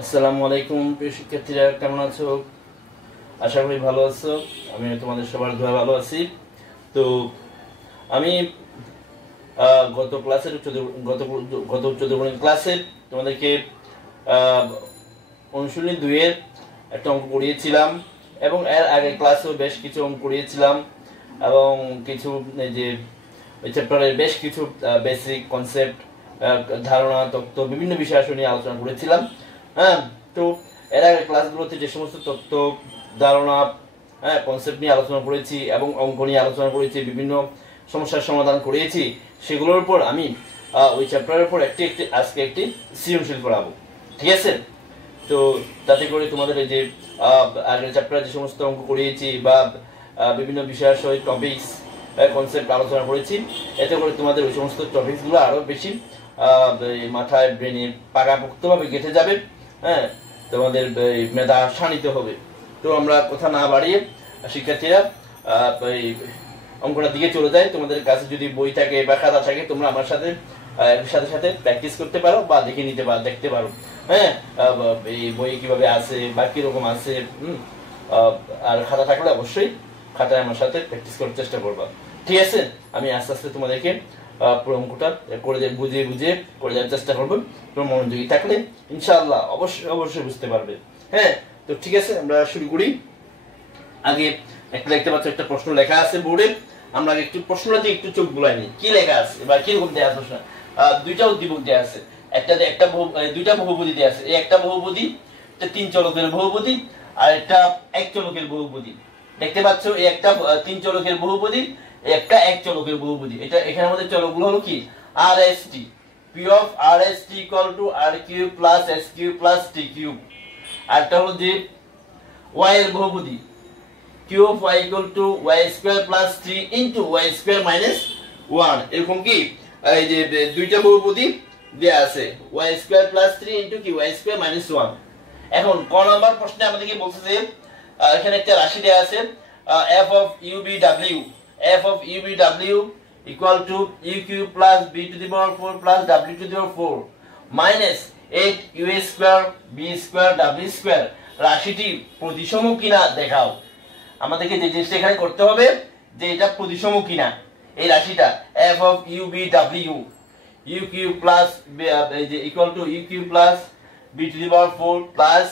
আসসালামু আলাইকুম প্রিয় শিক্ষার্থীরা, কেমন আছো? আশা করি ভালো আছো। আমি তোমাদের সবার দোয়া ভালো আছি। তো আমি গত ক্লাসের গত উচ্চতর গণিত ক্লাসে তোমাদেরকে অনুশীলনী 2 এর একটা অঙ্ক করিয়েছিলাম এবং এর আগে ক্লাসেও বেশ কিছু অঙ্ক করিয়েছিলাম এবং কিছু এই যে ওই চ্যাপ্টারের বেশ কিছু বেসিক কনসেপ্ট, ধারণা, তত্ত্ব, বিভিন্ন বিষয় নিয়ে আলোচনা করেছিলাম। হ্যাঁ, তো এর আগে ক্লাসগুলোতে যে সমস্ত তত্ত্ব, ধারণা, কনসেপ্ট নিয়ে আলোচনা করেছি এবং অঙ্ক নিয়ে আলোচনা করেছি, বিভিন্ন সমস্যার সমাধান করেছি, সেগুলোর উপর আমি ওই চ্যাপ্টারের উপর আজকে একটি সৃজনশীল করাবো। ঠিক আছে? তো তাতে করে তোমাদের এই যে আগের চ্যাপ্টারে যে সমস্ত অঙ্ক করিয়েছি বা বিভিন্ন বিষয়ের সহিত টপিকস, কনসেপ্ট আলোচনা করেছি, এতে করে তোমাদের ওই সমস্ত টপিকসগুলো আরো বেশি মাথায়, ব্রেনে পাকাপোক্তভাবে গেঁথে যাবে। হ্যাঁ, তোমাদের মেধা শানিত হবে। তো আমরা কথা না বাড়িয়ে শিক্ষার্থীরা এই অঙ্কটার দিকে চলে যায়। তোমাদের কাছে যদি বই থাকে বা খাতা থাকে, তোমরা আমার সাথে সাথে প্র্যাকটিস করতে পারো বা দেখতে পারো। হ্যাঁ, এই বই কিভাবে আছে বা কিরকম আছে। আর খাতা থাকলে অবশ্যই খাতায় আমার সাথে প্র্যাকটিস করার চেষ্টা করবা। ঠিক আছে? আমি আস্তে আস্তে তোমাদেরকে পুরো অঙ্কটা বুঝিয়ে করে দেওয়ার চেষ্টা করবো। তোমরা মনোযোগী থাকলে ইনশাআল্লাহ অবশ্যই বুঝতে পারবে। হ্যাঁ, তো ঠিক আছে, আমরা শুরু করি। আগে একটা দেখতে পাচ্ছ, একটা প্রশ্ন লেখা আছে বোর্ডে। আমরা একটু প্রশ্নটাতে একটু চোখ বুলাই নি, কি লেখা আছে বা কিরকম দেওয়া আছে। দুইটা উদ্দীপক দেওয়া আছে, দুইটা বহুপদী দেওয়া আছে। এই একটা বহুপদী, একটা 3 চলকের বহুপদী, আর একটা 1 চলকের বহুপদী। দেখতে পাচ্ছ, এই একটা 3 চলকের বহুপদী, একটা 1 চলকের বহুপদী। এটা এখানে আমাদের চলকগুলো হলো কি, RST, P of RST equal to R cube plus S cube plus T cube। আরটা হলো যে y এর বহুপদী, Q of y equal to y square plus 3 into y square minus 1। এরকম কি এই যে দুইটা বহুপদী দেয়া আছে, y square plus 3 into কি y square minus 1। এখন ক নাম্বার প্রশ্নে আমাদেরকে বলছে যে এখানে একটা রাশি দেয়া আছে, f of ubw equal to u cube plus b to the power 4 plus w to the power 4 minus 8 u square b square w square রাশিটি প্রতিসম কিনা দেখাও। আমাদেরকে যে জিনিসটা এখানে করতে হবে, যে এটা প্রতিসম কিনা এই রাশিটা, f of ubw u cube plus equal to u cube plus b to the power 4 plus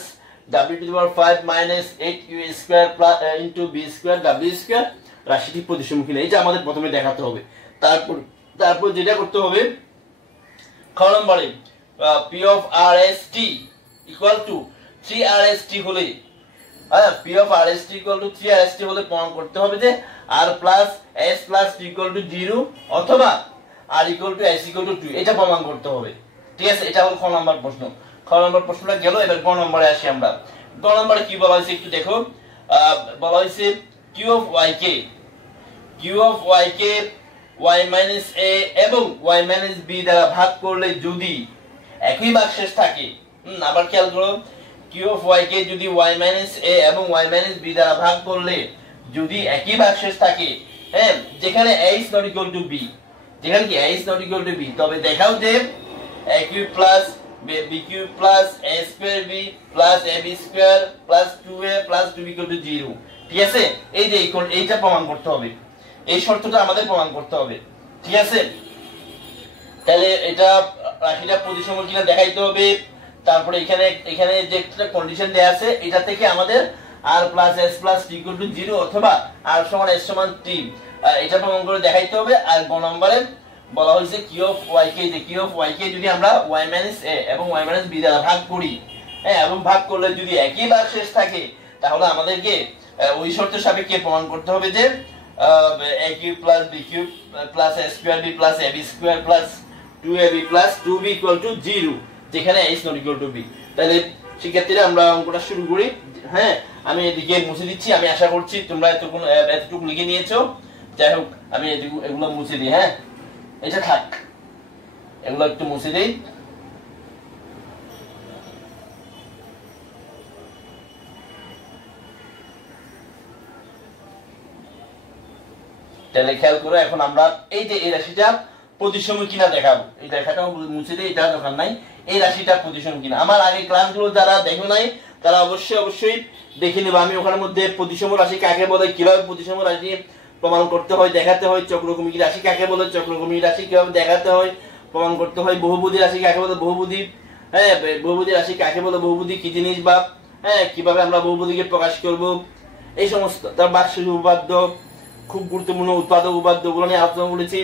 w to the power 5 minus 8 u square plus into b square w square রাশিটি প্রতিসম কিনা, এটা আমাদের প্রথমে দেখাতে হবে। তারপর যেটা করতে হবে, খ নম্বরে p of rst equal to 3rst হলে, p of rst equal to 3rst হলে প্রমাণ করতে হবে যে r plus s plus t equal to 0 অথবা r equal to s equal to 2, এটা প্রমাণ করতে হবে। ঠিক আছে? এটা হলো খ নম্বর প্রশ্ন। খ নম্বর প্রশ্নটা গেল। এবার গ নম্বরে আসি আমরা। গ নম্বরে কি বলা হয়েছে একটু দেখো। বলা হয়েছে q of y K y minus a এবং y minus b দ্বারা ভাগ করলে যদি একই ভাগশেষ থাকে, আবার খেয়াল করো, q of y কে যদি y minus a এবং y minus b দ্বারা ভাগ করলে যদি একই ভাগশেষ থাকে, হ্যাঁ, যেখানে a is not equal to b, যেখানে কি a is not equal to b, তবে দেখাও যে a cube plus b cube plus a square b plus ab square plus 2a plus 2b equal to 0। ঠিক আছে? এই যে এইটা প্রমাণ করতে হবে, এই শর্তটা আমাদের প্রমাণ করতে হবে। ঠিক আছে? তাহলে এটা রাশিটা প্রতিসম কিনা দেখাইতে হবে। তারপরে এখানে যে একটা কন্ডিশন দেয়া আছে, এটা থেকে আমাদের r plus s plus t equal to 0 অথবা r সমান s সমান t, এটা প্রমাণ করে দেখাইতে হবে। আর গ নম্বরে বলা হয়েছে q of y কে, যে q of y কে যদি আমরা y minus a এবং y minus b দ্বারা ভাগ করি, হ্যাঁ, এবং ভাগ করলে যদি একই ভাগশেষ থাকে, তাহলে আমাদেরকে ওই শর্তের সাপেক্ষে প্রমাণ করতে হবে যে a cube plus b cube plus a square b plus ab square plus 2ab plus 2b equal to 0, যেখানে a is not equal to b। তাহলে শিক্ষার্থীরা আমরা অঙ্কটা শুরু করি। হ্যাঁ, আমি এদিকে মুছে দিচ্ছি। আমি আশা করছি তোমরা এতটুকু লিখে নিয়েছো। যাই হোক, আমি এগুলো মুছে দিই। হ্যাঁ, এটা থাক, এগুলো একটু মুছে দিই। তাহলে খেয়াল করো, এখন আমরা এই যে এই রাশিটা প্রতিসম কিনা দেখাবো। এই দেখাটাও মুছে দিয়ে, এটা দরকার নাই। এই রাশিটা প্রতিসম কিনা, আমার আগে ক্লাসগুলো যারা দেখো নাই তারা অবশ্যই দেখে নেবে। আমি ওখানের মধ্যে প্রতিসম রাশি কাকে বলে, কিভাবে প্রতিসম রাশি প্রমাণ করতে হয়, দেখাতে হয়, চক্রকর্মী রাশি কাকে বলে, চক্রকর্মী রাশি কিভাবে দেখাতে হয়, প্রমাণ করতে হয়, বহুপদী রাশি কাকে বলে, বহুপদী, হ্যাঁ বহুপদী রাশি কাকে বলে, বহুপদী কি জিনিস, বা হ্যাঁ কিভাবে আমরা বহুপদীকে প্রকাশ করব, এই সমস্ত। তার বাক্সিক উপপাদ্য, খুব গুরুত্বপূর্ণ উৎপাদক উপপাদ্য গুলো নিয়ে আলোচনা করেছি।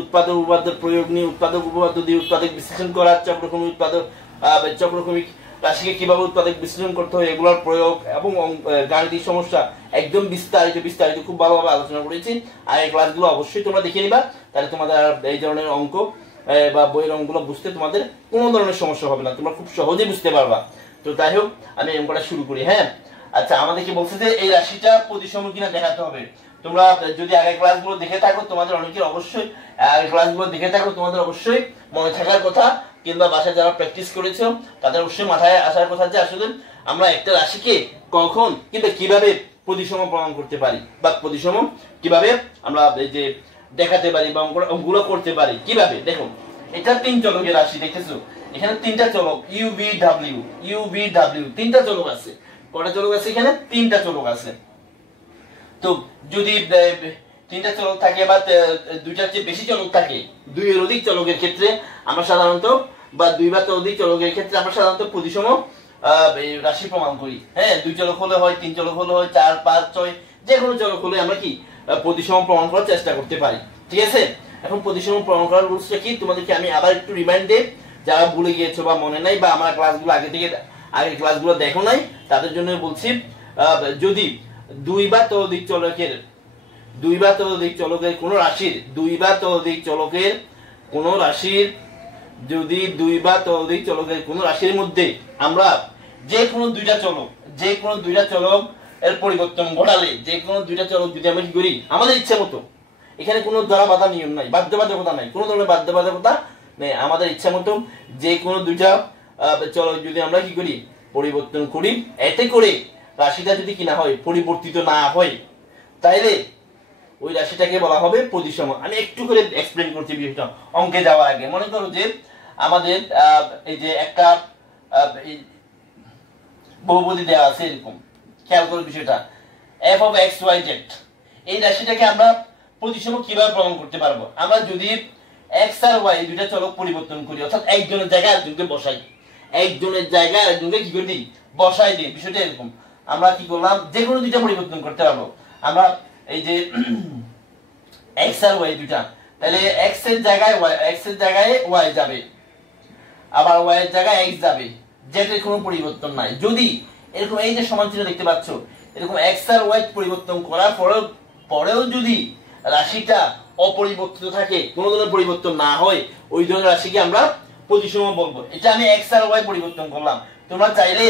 উৎপাদক উপপাদ্যের প্রয়োগ নিয়ে, উৎপাদক উপপাদ্য দিয়ে উৎপাদক বিশ্লেষণ করা, চক্রকর্মী উৎপাদক, চক্রকর্মিক রাশিকে কিভাবে উৎপাদক বিশ্লেষণ করতে হয় এগুলোর প্রয়োগ, এবং গাণিতিক সমস্যা একদম বিস্তারিত খুব ভালোভাবে আলোচনা করেছি। আর এই ক্লাসগুলো অবশ্যই তোমরা দেখে নিবা, তাহলে তোমাদের এই ধরনের অঙ্ক বা বইয়ের অঙ্কগুলো বুঝতে তোমাদের কোনো ধরনের সমস্যা হবে না, তোমরা খুব সহজেই বুঝতে পারবা। তো যাই হোক, আমি অঙ্কটা শুরু করি। হ্যাঁ আচ্ছা, আমাদেরকে বলছে যে এই রাশিটা প্রতিসম কিনা দেখাতে হবে। তোমরা যদি আগের ক্লাসগুলো দেখে থাকো, তোমাদের অনেকের অবশ্যই আগের ক্লাসগুলো দেখে থাকো, তোমাদের অবশ্যই মনে থাকার কথা, কিংবা বাসায় যারা প্র্যাকটিস করেছো তাদের অবশ্যই মাথায় আসার কথা যে আসলে আমরা একটা রাশিকে কখন কিংবা কিভাবে প্রতিসম প্রমাণ করতে পারি, বা প্রতিসম কিভাবে আমরা এই যে দেখাতে পারি, বা অঙ্কগুলো করতে পারি কিভাবে। দেখো, এটা 3 চলকের রাশি, দেখতেছো এখানে 3টা চলক ইউ ভি ডাব্লিউ 3টা চলক আছে। কয়টা চলক আছে এখানে? 3টা চলক আছে। তো যদি 3টা চলক থাকে বা 2টার চেয়ে বেশি চলক থাকে, 2 এর অধিক চলকের ক্ষেত্রে আমরা সাধারণত, বা 2 বা ততোধিক চলকের ক্ষেত্রে আমরা সাধারণত প্রতিসম রাশি প্রমাণ করি। হ্যাঁ 2 চলক হলে হয়, 3 চলক হলে হয়, 4, 5, 6 যে কোনো চলক হলে আমরা কি প্রতিসম প্রমাণ করার চেষ্টা করতে পারি। ঠিক আছে, এখন প্রতিসম প্রমাণ করার রুলসটা কি তোমাদেরকে আমি আবার একটু রিমাইন্ড দেই, যারা ভুলে গিয়েছো বা মনে নাই, বা আমার ক্লাসগুলো আগের ক্লাসগুলো দেখো নাই, তাদের জন্য বলছি। যদি 2 বা ততোধিক চলকের কোন রাশির যদি 2 বা ততোধিক চলকের কোন রাশির মধ্যে আমরা যে কোনো দুইটা চলক এর পরিবর্তন ঘটালে, যে কোনো 2টা চলক যদি আমরা কি করি আমাদের ইচ্ছা মতো, এখানে কোনো দ্বারা বাধা নিয়ম নাই, বাধ্যবাধকতা নাই, কোনো ধরনের বাধ্যবাধকতা নেই, আমাদের ইচ্ছা মতো যে কোনো 2টা চলক যদি আমরা কি করি পরিবর্তন করি, এতে করে রাশিটা যদি কিনা হয় পরিবর্তিত না হয়, তাইলে ওই রাশিটাকে বলা হবে প্রতিসম। আমি একটু করে এক্সপ্লেন করছি বিষয়টা অঙ্কে যাওয়ার আগে। মনে করো যে আমাদের এই যে একটা বহুপদী দেওয়া আছে, এরকম খেয়াল করো বিষয়টা, f of x y z। এই রাশিটাকে আমরা প্রতিসম কিভাবে প্রমাণ করতে পারবো? আমরা যদি x আর y 2টা চলক পরিবর্তন করি, অর্থাৎ একজনের জায়গায় আরেকজনকে বসাই, কি করে দিই বসাই দিই। বিষয়টা এরকম, আমরা কি করলাম, যে কোনো 2টা পরিবর্তন করতে পারবো। আমরা এই যে x আর y 2টা, তাহলে x এর জায়গায় y যাবে, আবার y এর জায়গায় x যাবে, z এর কোনো পরিবর্তন নাই। যদি এরকম এই যে সমান চিহ্ন দেখতে পাচ্ছ, এরকম x আর y পরিবর্তন করার পরেও যদি রাশিটা অপরিবর্তিত থাকে, কোনো ধরনের পরিবর্তন না হয়, ওই ধরনের রাশিকে আমরা প্রতিসম বলবো। এটা আমি x আর y পরিবর্তন করলাম, তোমরা চাইলে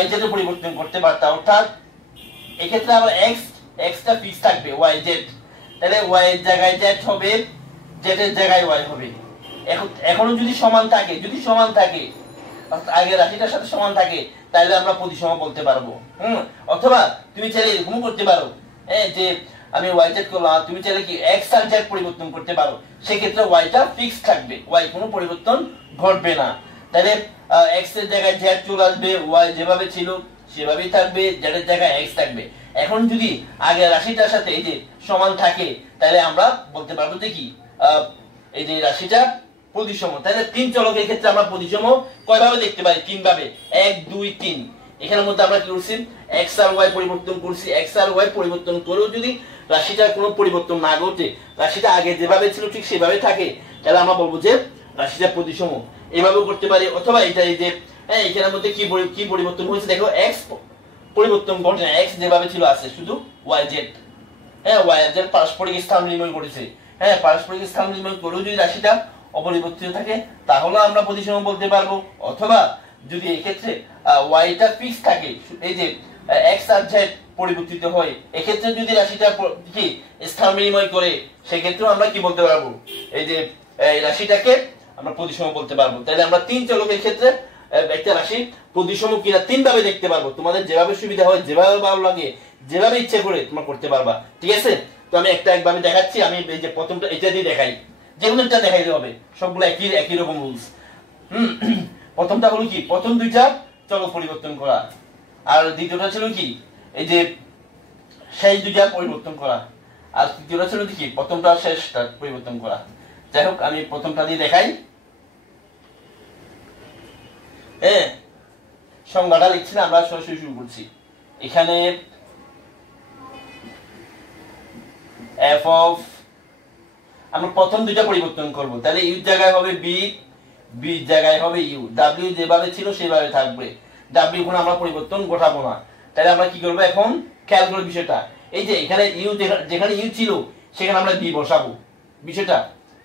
y z এর পরিবর্তন করতে পারতা, অর্থাৎ এক্ষেত্রে আবার x টা ফিক্স থাকবে, y z, তাহলে y এর জায়গায় z হবে, z এর জায়গায় y হবে। এখনো যদি সমান থাকে আগে রাশিটার সাথে সমান থাকে, তাহলে আমরা প্রতিসম বলতে পারবো। অথবা তুমি চাইলে এরকম করতে পারো, যে আমি y z করলাম, তুমি চাইলে কি x আর z পরিবর্তন করতে পারো, সেক্ষেত্রে y টা ফিক্স থাকবে, y কোনো পরিবর্তন ঘটবে না। তাহলে x এর জায়গায় z চলে আসবে, y যেভাবে ছিল সেভাবেই থাকবে, z এর জায়গায় x থাকবে। এখন যদি আগে রাশিটার সাথে এই যে সমান থাকে, তাহলে আমরা বলতে পারবো যে কি এই যে রাশিটা প্রতিসম। তাহলে 3 চলকের ক্ষেত্রে আমরা প্রতিসম কয়ভাবে দেখতে পারি? 3 ভাবে, 1, 2, 3। এখানের মধ্যে আমরা কি করছি, x আর y পরিবর্তন করছি, x আর y পরিবর্তন করেও যদি রাশিটার কোনো পরিবর্তন না ঘটে, রাশিটা আগে যেভাবে ছিল ঠিক সেভাবে থাকে, তাহলে আমরা বলবো যে রাশিটা প্রতিসম। এভাবেও করতে পারি। অথবা এটা এই যে এখানের মধ্যে কি পরিবর্তন হয়েছে দেখো, x পরিবর্তন ঘটে না, x যেভাবে ছিল আছে, শুধু y z, y z পারস্পরিক স্থান নির্ণয় করেছে। পারস্পরিক স্থান নির্ণয় করেও যদি রাশিটা অপরিবর্তিত থাকে, তাহলে আমরা প্রতিসম বলতে পারবো। অথবা যদি এক্ষেত্রে y টা ফিক্স থাকে, এই যে x আর z পরিবর্তিত হয়, এক্ষেত্রে যদি রাশিটা কি স্থান বিনিময় করে, সেক্ষেত্রেও আমরা কি বলতে পারবো, এই যে রাশিটাকে আমরা প্রতিসম বলতে পারবো। তাহলে আমরা 3 চলকের ক্ষেত্রে একটা রাশি প্রতিসম কিনা 3 ভাবে দেখতে পারবো। তোমাদের যেভাবে সুবিধা হয়, যেভাবে ভালো লাগে, যেভাবে ইচ্ছে করে তোমরা করতে পারবা। ঠিক আছে, তো আমি একভাবে দেখাচ্ছি। আমি এই যে প্রথমটা এটা দিয়ে দেখাই, যে কোনো একটা দেখাইতে হবে, সবগুলো একই একই রকম রুলস। প্রথমটা হলো কি, প্রথম দুইটা চলক পরিবর্তন করা, আর দ্বিতীয়টা ছিল কি এই যে শেষ দুইটা পরিবর্তন করা, আর তৃতীয়টা ছিল কি প্রথমটা শেষটা পরিবর্তন করা। যাই হোক আমি প্রথমটা দিয়ে দেখাই। হ্যাঁ, সংজ্ঞাটা লিখছি না, আমরা সরাসরি শুরু করছি। এখানে এফ অফ, আমরা প্রথম দুইটা পরিবর্তন করব, তাহলে ইউ জায়গায় হবে বি, বি জায়গায় হবে ইউ, ডাব্লিউ যেভাবে ছিল সেভাবে থাকবে, ডাব্লিউ কোনো আমরা পরিবর্তন ঘটাবো না। তাহলে আমরা কি করবো এখন, খেয়াল করবো বিষয়টা, এই যে এখানে ইউ যেখানে ইউ ছিল সেখানে আমরা বি বসাবো, বিষয়টা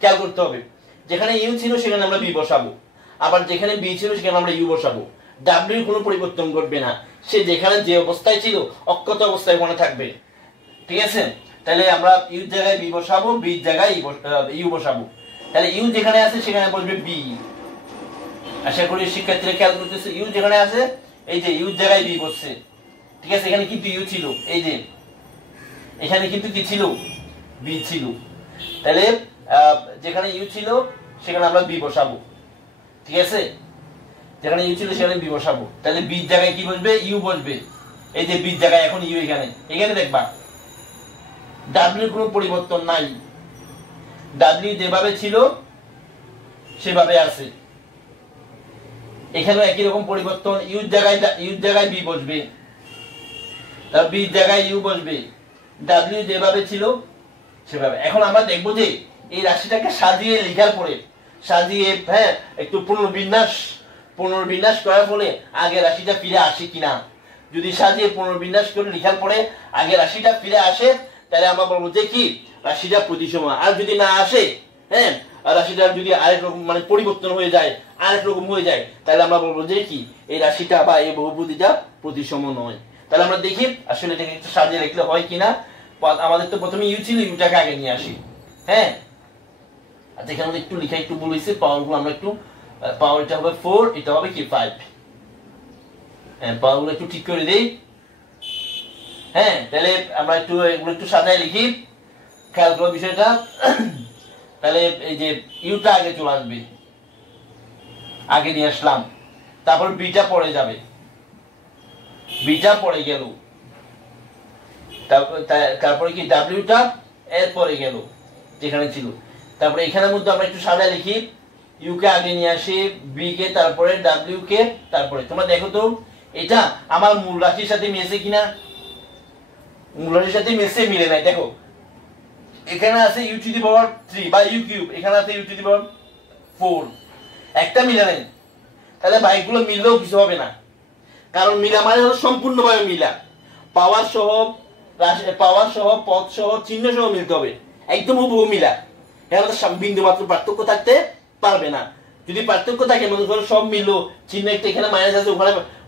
খেয়াল করতে হবে। যেখানে ইউ ছিল সেখানে আমরা বি বসাবো, আবার যেখানে বি ছিল সেখানে আমরা ইউ বসাবো। ডাব্লিউ কোনো পরিবর্তন ঘটবে না, সে যেখানে যে অবস্থায় ছিল অক্ষত অবস্থায় ওখানে থাকবে, ঠিক আছে। তাহলে আমরা ইউ জায়গায় বি বসাবো, বি জায়গায় ইউ বসাবো। তাহলে ইউ যেখানে আছে সেখানে বসবে বি। আশা করি শিক্ষার্থীরা খেয়াল করতেছে, ইউ যেখানে আছে এই যে ইউ জায়গায় বি বসছে, ঠিক আছে। এখানে কিন্তু ইউ ছিল, এই যে এখানে কিন্তু কি ছিল, বি ছিল। তাহলে যেখানে ইউ ছিল সেখানে আমরা বি বসাবো, ঠিক আছে। যেখানে ইউ ছিল সেখানে বি বসাবো। তাহলে বি জায়গায় কি বসবে, ইউ বসবে। এই যে বি জায়গায় এখন ইউ, এখানে এখানে দেখবা ডাব্লিউ কোনো পরিবর্তন নাই, ডাব্লিউ যেভাবে ছিল সেভাবে আছে। এখানেও একই রকম পরিবর্তন, ইউ জায়গায় বি বসবে, তার বি জায়গায় ইউ বসবে, ডাব্লিউ যেভাবে ছিল সেভাবে। এখন আমরা দেখবো যে এই রাশিটাকে সাজিয়ে লেখার পরে, সাজিয়ে হ্যাঁ একটু পুনর্বিন্যাস করার ফলে আগে রাশিটা ফিরে আসে কিনা। যদি সাজিয়ে পুনর্বিন্যাস করে লেখার পরে আগে রাশিটা ফিরে আসে তাহলে আমরা বলবো যে কি রাশিটা প্রতিসম। আর যদি না আসে, হ্যাঁ রাশিটা যদি আরেক রকম মানে পরিবর্তন হয়ে যায়, আরেক রকম হয়ে যায়, তাহলে আমরা বলবো যে কি এই রাশিটা বা এই বহুপদীটা প্রতিসম নয়। তাহলে আমরা দেখি আসলে এটাকে একটু সাজিয়ে লিখলে হয় কিনা। আমাদের তো প্রথমে ইউ ছিল, ইউটাকে আগে নিয়ে আসি। হ্যাঁ, আচ্ছা এখানে একটু লিখা একটু বলেছি, পাওয়ার গুলো আমরা একটু, পাওয়ার এটা হবে 4, এটা হবে কি 5। হ্যাঁ, পাওয়ার গুলো একটু ঠিক করে দেই। হ্যাঁ, তাহলে আমরা একটু এগুলো একটু সাজায় লিখি, খেয়াল করো বিষয়টা। তাহলে এই যে ইউটা আগে চলে আসবে, আগে নিয়ে আসলাম, তারপর বিটা পড়ে যাবে, বিটা পড়ে গেল, তারপরে কি ডাব্লিউটা এর পরে গেল যেখানে ছিল। তারপরে এখানের মধ্যে আমরা একটু সাজায় লিখি, ইউ কে আগে নিয়ে আসি, বি কে, তারপরে ডাব্লিউ কে, তারপরে তোমরা দেখো তো এটা আমার মূল রাশির সাথে মিলেছে কিনা। মূল রাশির সাথে মিলে নাই। দেখো এখানে আছে ইউ টু দি পাওয়ার 3 বা ইউ কিউব, এখানে আছে ইউ টু দি পাওয়ার 4, একটা মিলে নাই। তাহলে বাইকগুলো মিললেও কিছু হবে না, কারণ মিলা মানে হলো সম্পূর্ণভাবে মিলা, পাওয়ার সহ পদ সহ চিহ্ন সহ মিলতে হবে, একদম হুবহু মিলা। এখানে তো বিন্দু মাত্র পার্থক্য থাকতে পারবে না। যদি পার্থক্য থাকে, মনে করো সব মিললো, চিহ্ন একটা এখানে মাইনাস আছে,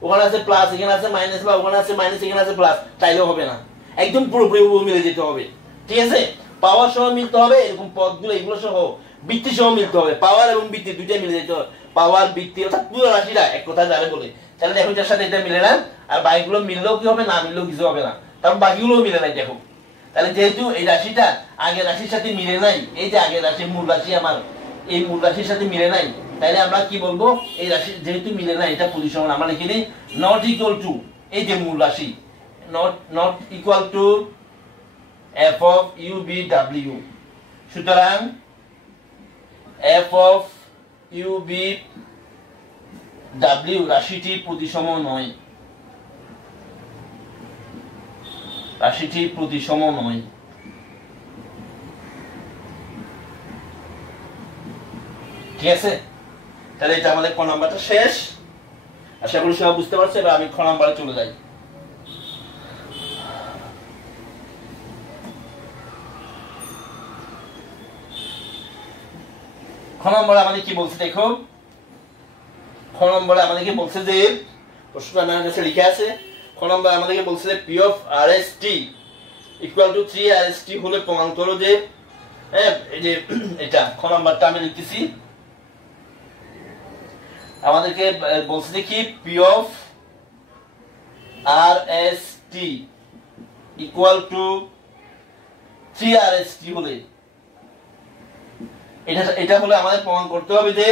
ওখানে আছে প্লাস, এখানে আছে মাইনাস, বা ওখানে আছে মাইনাস এখানে আছে প্লাস, তাইলেও হবে না, একদম পুরোপুরি হুবহু মিলে যেতে হবে, ঠিক আছে। পাওয়ার সহ মিলতে হবে, এরকম পদগুলো এগুলো সহ, বৃত্তি সহ মিলতে হবে, পাওয়ার এবং বৃত্তি দুইটাই মিলে যেতে হবে, পাওয়ার বৃত্তি অর্থাৎ পুরো রাশিটা এক কথা যাবে বলে। তাহলে দেখো এটার সাথে এটা মিলে না, আর বাকিগুলো মিললেও কি হবে, না মিললেও কিছু হবে না, তারপর বাকিগুলোও মিলে নাই। দেখো তাহলে যেহেতু এই রাশিটা আগের রাশির সাথে মিলে নাই, এই যে আগের রাশি মূল রাশি আমার এই মূল রাশির সাথে মিলে নাই, তাহলে আমরা কি বলবো, এই রাশি যেহেতু মিলে নাই এটা পজিশন আমরা লিখে দিই নট ইকুয়াল টু, এই যে মূল রাশি not equal to F of U B W. সুতরাং F of U B W রাশিটি প্রতিসম নয়, রাশিটি প্রতিসম নয়। ঠিক আছে, তাহলে এটা আমাদের ক নাম্বারটা শেষ। আশা করি সবাই বুঝতে পারছে। এবার আমি খ নাম্বারে চলে যাই। খ নম্বরে আমাদের কি বলছে দেখো, খ নম্বরে আমাদেরকে বলছে যে প্রশ্নটা আমার কাছে লিখে আছে, খ নম্বরে আমাদেরকে বলছে যে P of R S T equal to 3 R S T হলে প্রমাণ করো যে, এই যে এটা খ নম্বরটা আমি লিখতেছি, আমাদেরকে বলছে যে কি P of R S T equal to 3 R S T হলে এটা হলে আমাদের প্রমাণ করতে হবে যে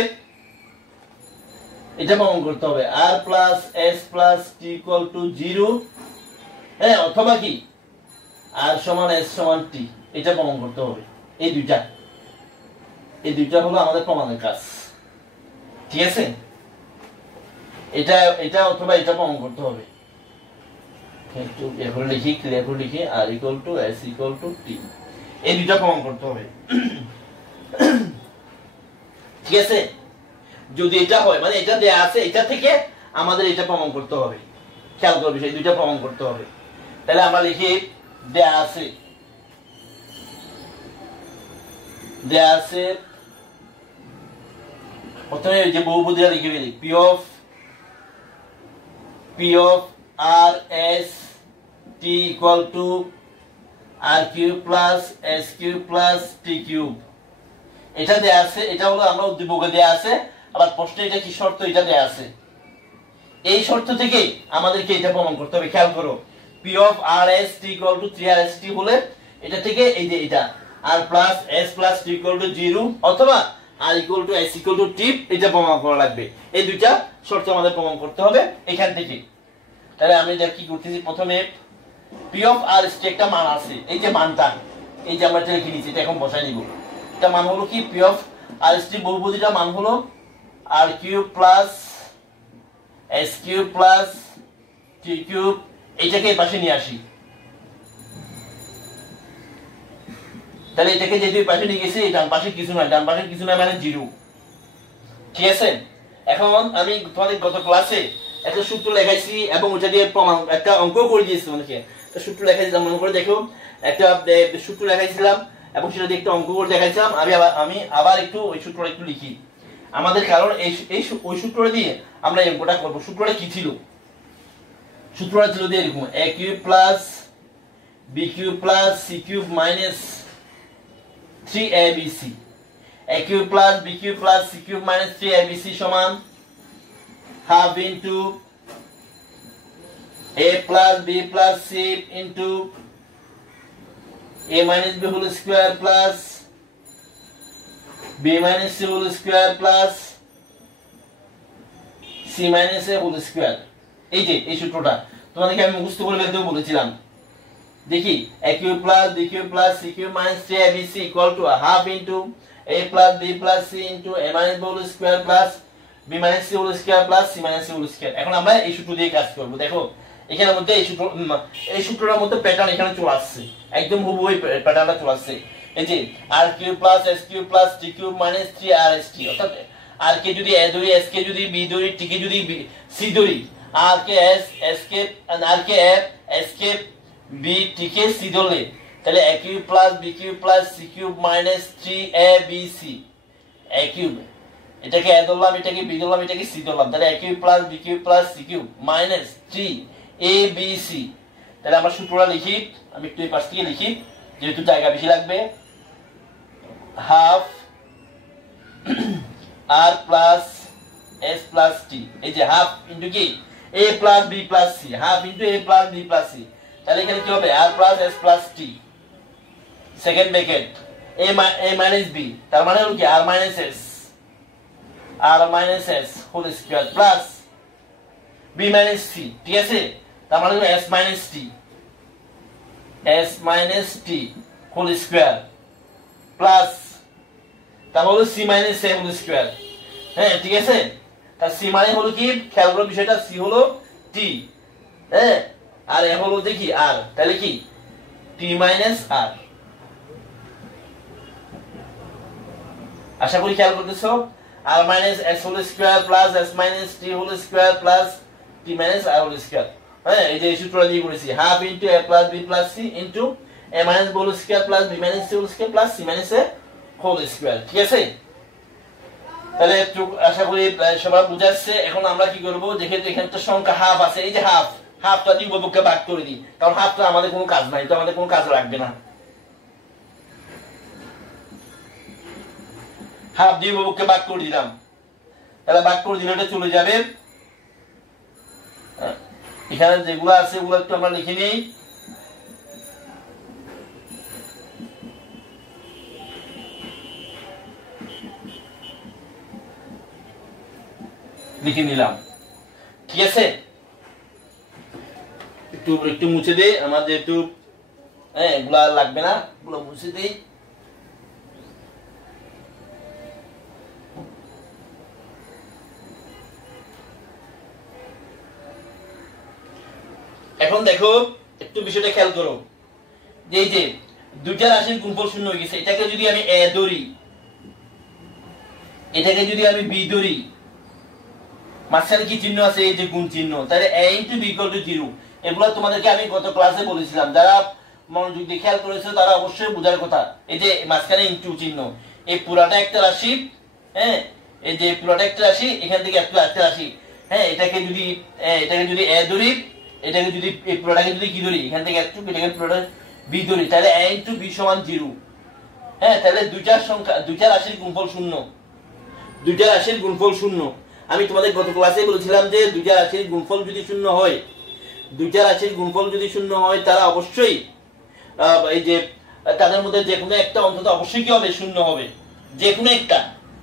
এটা প্রমাণ করতে হবে r plus s plus t equal to 0, হ্যাঁ, অথবা কি r সমান s সমান t, এটা প্রমাণ করতে হবে। এই দুইটা হলো আমাদের প্রমাণের কাজ, ঠিক আছে? এটা অথবা এটা প্রমাণ করতে হবে। একটু এভাবে লিখি, ক্লিয়ার করে লিখি, r equal to s equal to t, এই দুইটা প্রমাণ করতে হবে, ঠিক আছে? যদি এটা হয় মানে এটা দেয়া আছে, এটা থেকে আমাদের এটা প্রমাণ করতে হবে। খেয়াল করবে, সেই দুইটা প্রমাণ করতে হবে। তাহলে আমরা লিখি দেয়া আছে প্রথমে যে বহুপদীটা লিখে ফেলি, p of r s t equal to r cube plus s cube plus t cube, এটা দেয়া আছে। এটা হলো আমরা উদ্দীপকে দেয়া আছে, আবার প্রশ্নে এটা কি শর্ত, এটা দেয়া আছে। এই শর্ত থেকে আমাদেরকে এটা প্রমাণ করতে হবে। খেয়াল করো, p of r s t equal to 3r s t হলে এটা থেকে এই যে এটা r plus s plus t equal to 0 অথবা r equal to s equal to t, এটা প্রমাণ করা লাগবে। এই দুইটা শর্ত আমাদের প্রমাণ করতে হবে এখান থেকে। তাহলে আমি এটা কি করতেছি, প্রথমে p of r s t একটা মান আছে, এই যে মানটা, এই যে আমরা এটা লিখে নিয়েছি, এটা এখন বসাই নিব। এটা মান হলো কি, p of r s t বহুপদীটার মান হলো r cube plus s cube plus t cube, এইটাকে এই পাশে নিয়ে আসি। তাহলে এটাকে যেহেতু এই পাশে নিয়ে গেছি, ডান পাশে কিছু নয়, ডান পাশে কিছু নয় মানে 0, ঠিক আছে? এখন আমি তোমাদের গত ক্লাসে একটা সূত্র লেখাইছি এবং ওটা দিয়ে প্রমাণ একটা অঙ্ক করে দিয়েছি তোমাদেরকে। একটা সূত্র লেখাইছিলাম, মনে করে দেখো, একটা সূত্র লেখাইছিলাম এবং সেটা দিয়ে একটা অঙ্ক করে দেখাইছিলাম। আমি আবার একটু ওই সূত্রটা একটু লিখি আমাদের, কারণ ওই সূত্রটা দিয়ে আমরা এই অঙ্কটা করবো। সূত্রটা কি ছিল? সূত্রটা ছিল দিয়ে এরকম, a cube plus b cube plus c cube minus 3abc, a cube plus b cube plus c cube minus 3abc সমান half into a plus b plus c into a minus b whole square plus b minus c whole square plus c minus a whole square. এই যে এই সূত্রটা তোমাদেরকে আমি মুখস্থ করে ফেলতেও বলেছিলাম। দেখি, a cube plus b cube plus c cube minus 3abc equal to half into a plus b plus c into a minus b whole square plus b minus c whole square plus c minus c whole square. এখন আমরা এই সূত্র দিয়ে কাজ করব। দেখো এখানের মধ্যে এই সূত্রটার মধ্যে প্যাটার্ন এখানে চলে আসছে, একদম হুবহু এই প্যাটার্নটা চলে আসছে। এই যে r cube plus s cube plus t cube minus 3rst, অর্থাৎ r কে যদি a ধরি, s কে যদি b ধরি, t কে যদি c ধরি, r K s K r K a s K b t K c ধরলে তাহলে a cube plus b cube plus c cube minus 3abc, a cube এটাকে a ধরলাম, এটাকে b ধরলাম, এটাকে c ধরলাম, তাহলে a cube plus b cube plus c cube minus 3abc। তাহলে আমরা সূত্রটা লিখি, আমি একটু এই পাশ থেকে লিখি যেহেতু জায়গা বেশি লাগবে। Half r plus s plus t, এই যে হাফ ইনটু কি a plus b plus c, half into a plus b plus c। তাহলে এখানে কি হবে, r plus s plus t, second bracket a minus b, তার মানে হলো কি r minus s whole square plus b minus c, ঠিক আছে? তার মানে হলো s minus t whole square plus তারপর হলো c minus a whole square. হ্যাঁ, ঠিক আছে? তার c মানে হলো কি, খেয়াল করো বিষয়টা, c হলো t, হ্যাঁ, আর a হলো দেখি r, তাহলে কি t মাইনাস r। আশা করি খেয়াল করতেছো, r minus s whole square plus s minus t whole square plus t minus r whole square. হ্যাঁ, এই যে এই সূত্রটা দিয়ে করেছি, half into a plus b plus c into a minus b whole square plus b minus c whole square plus c minus a whole square, ঠিক আছে? তাহলে আশা করি সবাই বুঝাচ্ছে। এখন আমরা কি করব, যেহেতু এখানে তো সংখ্যা হাফ আছে, এই যে হাফটা দিয়ে উপপক্ষে ভাগ করে দিই, কারণ হাফটা আমাদের কোনো কাজ নাই, তো আমাদের কোনো কাজ লাগবে না। হাফ দিয়ে উপপক্ষে ভাগ করে দিলাম, তাহলে ভাগ করে দিলে এটা চলে যাবে। এখানে যেগুলো আছে ওগুলো একটু আমরা লিখে নিই। লিখে নিলাম। ঠিক আছে, একটু একটু মুছে দেই, আমার যেহেতু এগুলা লাগবে না, এগুলো মুছে দেই। এখন দেখো একটু বিষয়টা খেয়াল করো, যে এই যে দুইটা রাশির গুণফল শূন্য হয়ে গেছে, এটাকে যদি আমি এ ধরি, এটাকে যদি আমি বি ধরি, মাঝখানে কি চিহ্ন আছে, এই যে গুণ চিহ্ন, তাহলে a * b = 0। এগুলো তোমাদেরকে আমি গত ক্লাসে বলেছিলাম, যারা মনোযোগ দিয়ে খেয়াল করেছো তারা অবশ্যই বোঝার কথা। এই যে মাঝখানে ইনটু চিহ্ন, এই পুরাটা একটা রাশি, হ্যাঁ, এই যে পুরাটা একটা রাশি, এখান থেকে একটা রাশি, হ্যাঁ, এটাকে যদি a ধরি, এটাকে যদি এই পুরাটাকে যদি কি ধরি, এখান থেকে একটু, এটাকে পুরাটা b ধরি, তাহলে a * b = 0। হ্যাঁ, তাহলে দুইটা রাশির গুণফল শূন্য, দুইটা রাশির গুণফল শূন্য। আমি তোমাদের গত ক্লাসে বলেছিলাম যে দুইটা রাশির গুণফল যদি শূন্য হয়, দুইটা রাশির গুণফল যদি শূন্য হয়, তারা অবশ্যই এই যে তাদের মধ্যে যে কোনো একটা অন্তত অবশ্যই কি হবে, শূন্য হবে, যে কোনো একটা।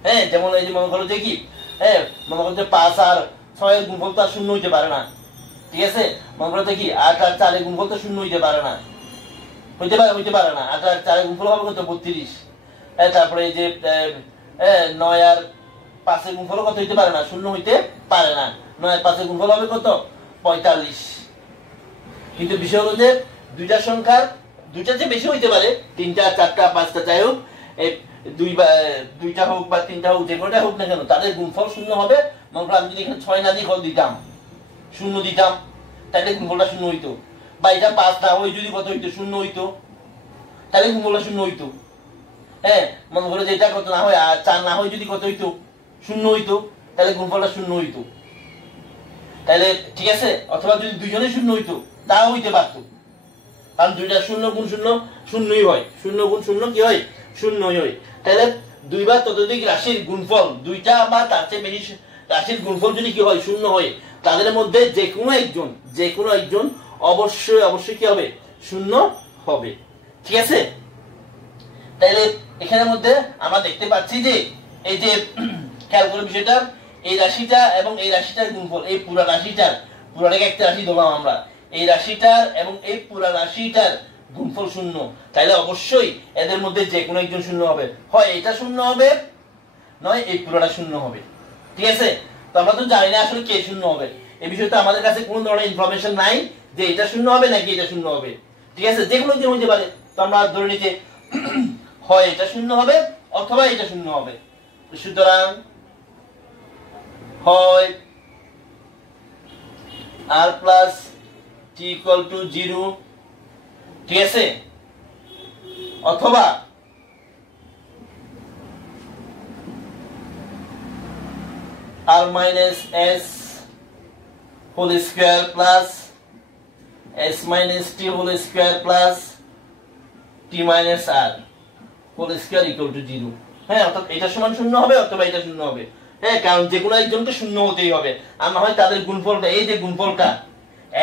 হ্যাঁ, যেমন এই যে মনে করো যে কি, হ্যাঁ, মনে করো যে 5 আর 6 এর গুণফল তো আর শূন্য হইতে পারে না। ঠিক আছে, মনে করো যে কি 8 আর 4 এর গুণফল তো শূন্য হইতে পারে না, হইতে পারে না। 8 আর 4 এর গুণফল হবে কত, 32। তারপরে এই যে 9 আর 5 এর গুণফল কত হইতে পারে না, শূন্য হইতে পারে না। 9 আর 5 এর গুণফল হবে কত, 45। কিন্তু বিষয় হলো যে দুইটা সংখ্যার দুইটা যে বেশি হইতে পারে, 3টা 4টা 5টা, যাই হোক, দুইটা হোক বা 3টা হোক, যে কোনটা হোক না কেন, তাদের গুণফল শূন্য হবে। মনে করো আমি যদি এখানে 6 না দিয়ে দিতাম, শূন্য দিতাম, তাহলে গুণফলটা শূন্য হইতো। বা এটা 5 না হই যদি কত হইতো, শূন্য হইতো, তাহলে গুণফলটা শূন্য হইতো। হ্যাঁ, মনে করো যে এটা কত না হয়, আর 4 না হয় যদি কত হইতো, শূন্য হইতো, তাহলে গুণফলটা শূন্য হইতো। তাহলে ঠিক আছে, অথবা যদি দুইজনে শূন্য হইতো, তাও হইতে পারতো, কারণ দুইটা শূন্য গুণ শূন্য শূন্যই হয়, শূন্য গুণ শূন্য কি হয়, শূন্যই হয়। তাহলে দুইবার ততোধিক রাশির গুণফল, দুইটা বা তার চেয়ে বেশি রাশির গুণফল যদি কি হয়, শূন্য হয়, তাদের মধ্যে যে কোনো একজন অবশ্যই কি হবে, শূন্য হবে। ঠিক আছে, তাহলে এখানের মধ্যে আমরা দেখতে পাচ্ছি যে এই যে খেয়াল করে বিষয়টা, এই রাশিটা এবং এই রাশিটার গুণফল, এই পুরা পুরাটাকে একটা রাশি ধরলাম আমরা, এই রাশিটার এবং এই পুরা রাশিটার গুণফল শূন্য, তাহলে অবশ্যই এদের মধ্যে যে কোনো একজন শূন্য হবে, হয় এটা শূন্য হবে, নয় এই পুরাটা শূন্য হবে। ঠিক আছে, তো আমরা তো জানি না আসলে কে শূন্য হবে, এই বিষয়টা আমাদের কাছে কোনো ধরনের ইনফরমেশন নাই যে এটা শূন্য হবে নাকি এটা শূন্য হবে। ঠিক আছে, যে কোনো একজন হইতে পারে, তো আমরা ধরে নিতে হয় এটা শূন্য হবে অথবা এটা শূন্য হবে। সুতরাং হয় r প্লাস t = 0, ঠিক আছে, অথবা r minus s whole square plus s minus t whole square plus t minus r whole square = 0। হ্যাঁ, অর্থাৎ এটা সমান শূন্য হবে অথবা এটা শূন্য হবে। হ্যাঁ, কারণ যে কোনো একজনকে শূন্য হতেই হবে, আর না হয় তাদের গুণফলটা, এই যে গুণফলটা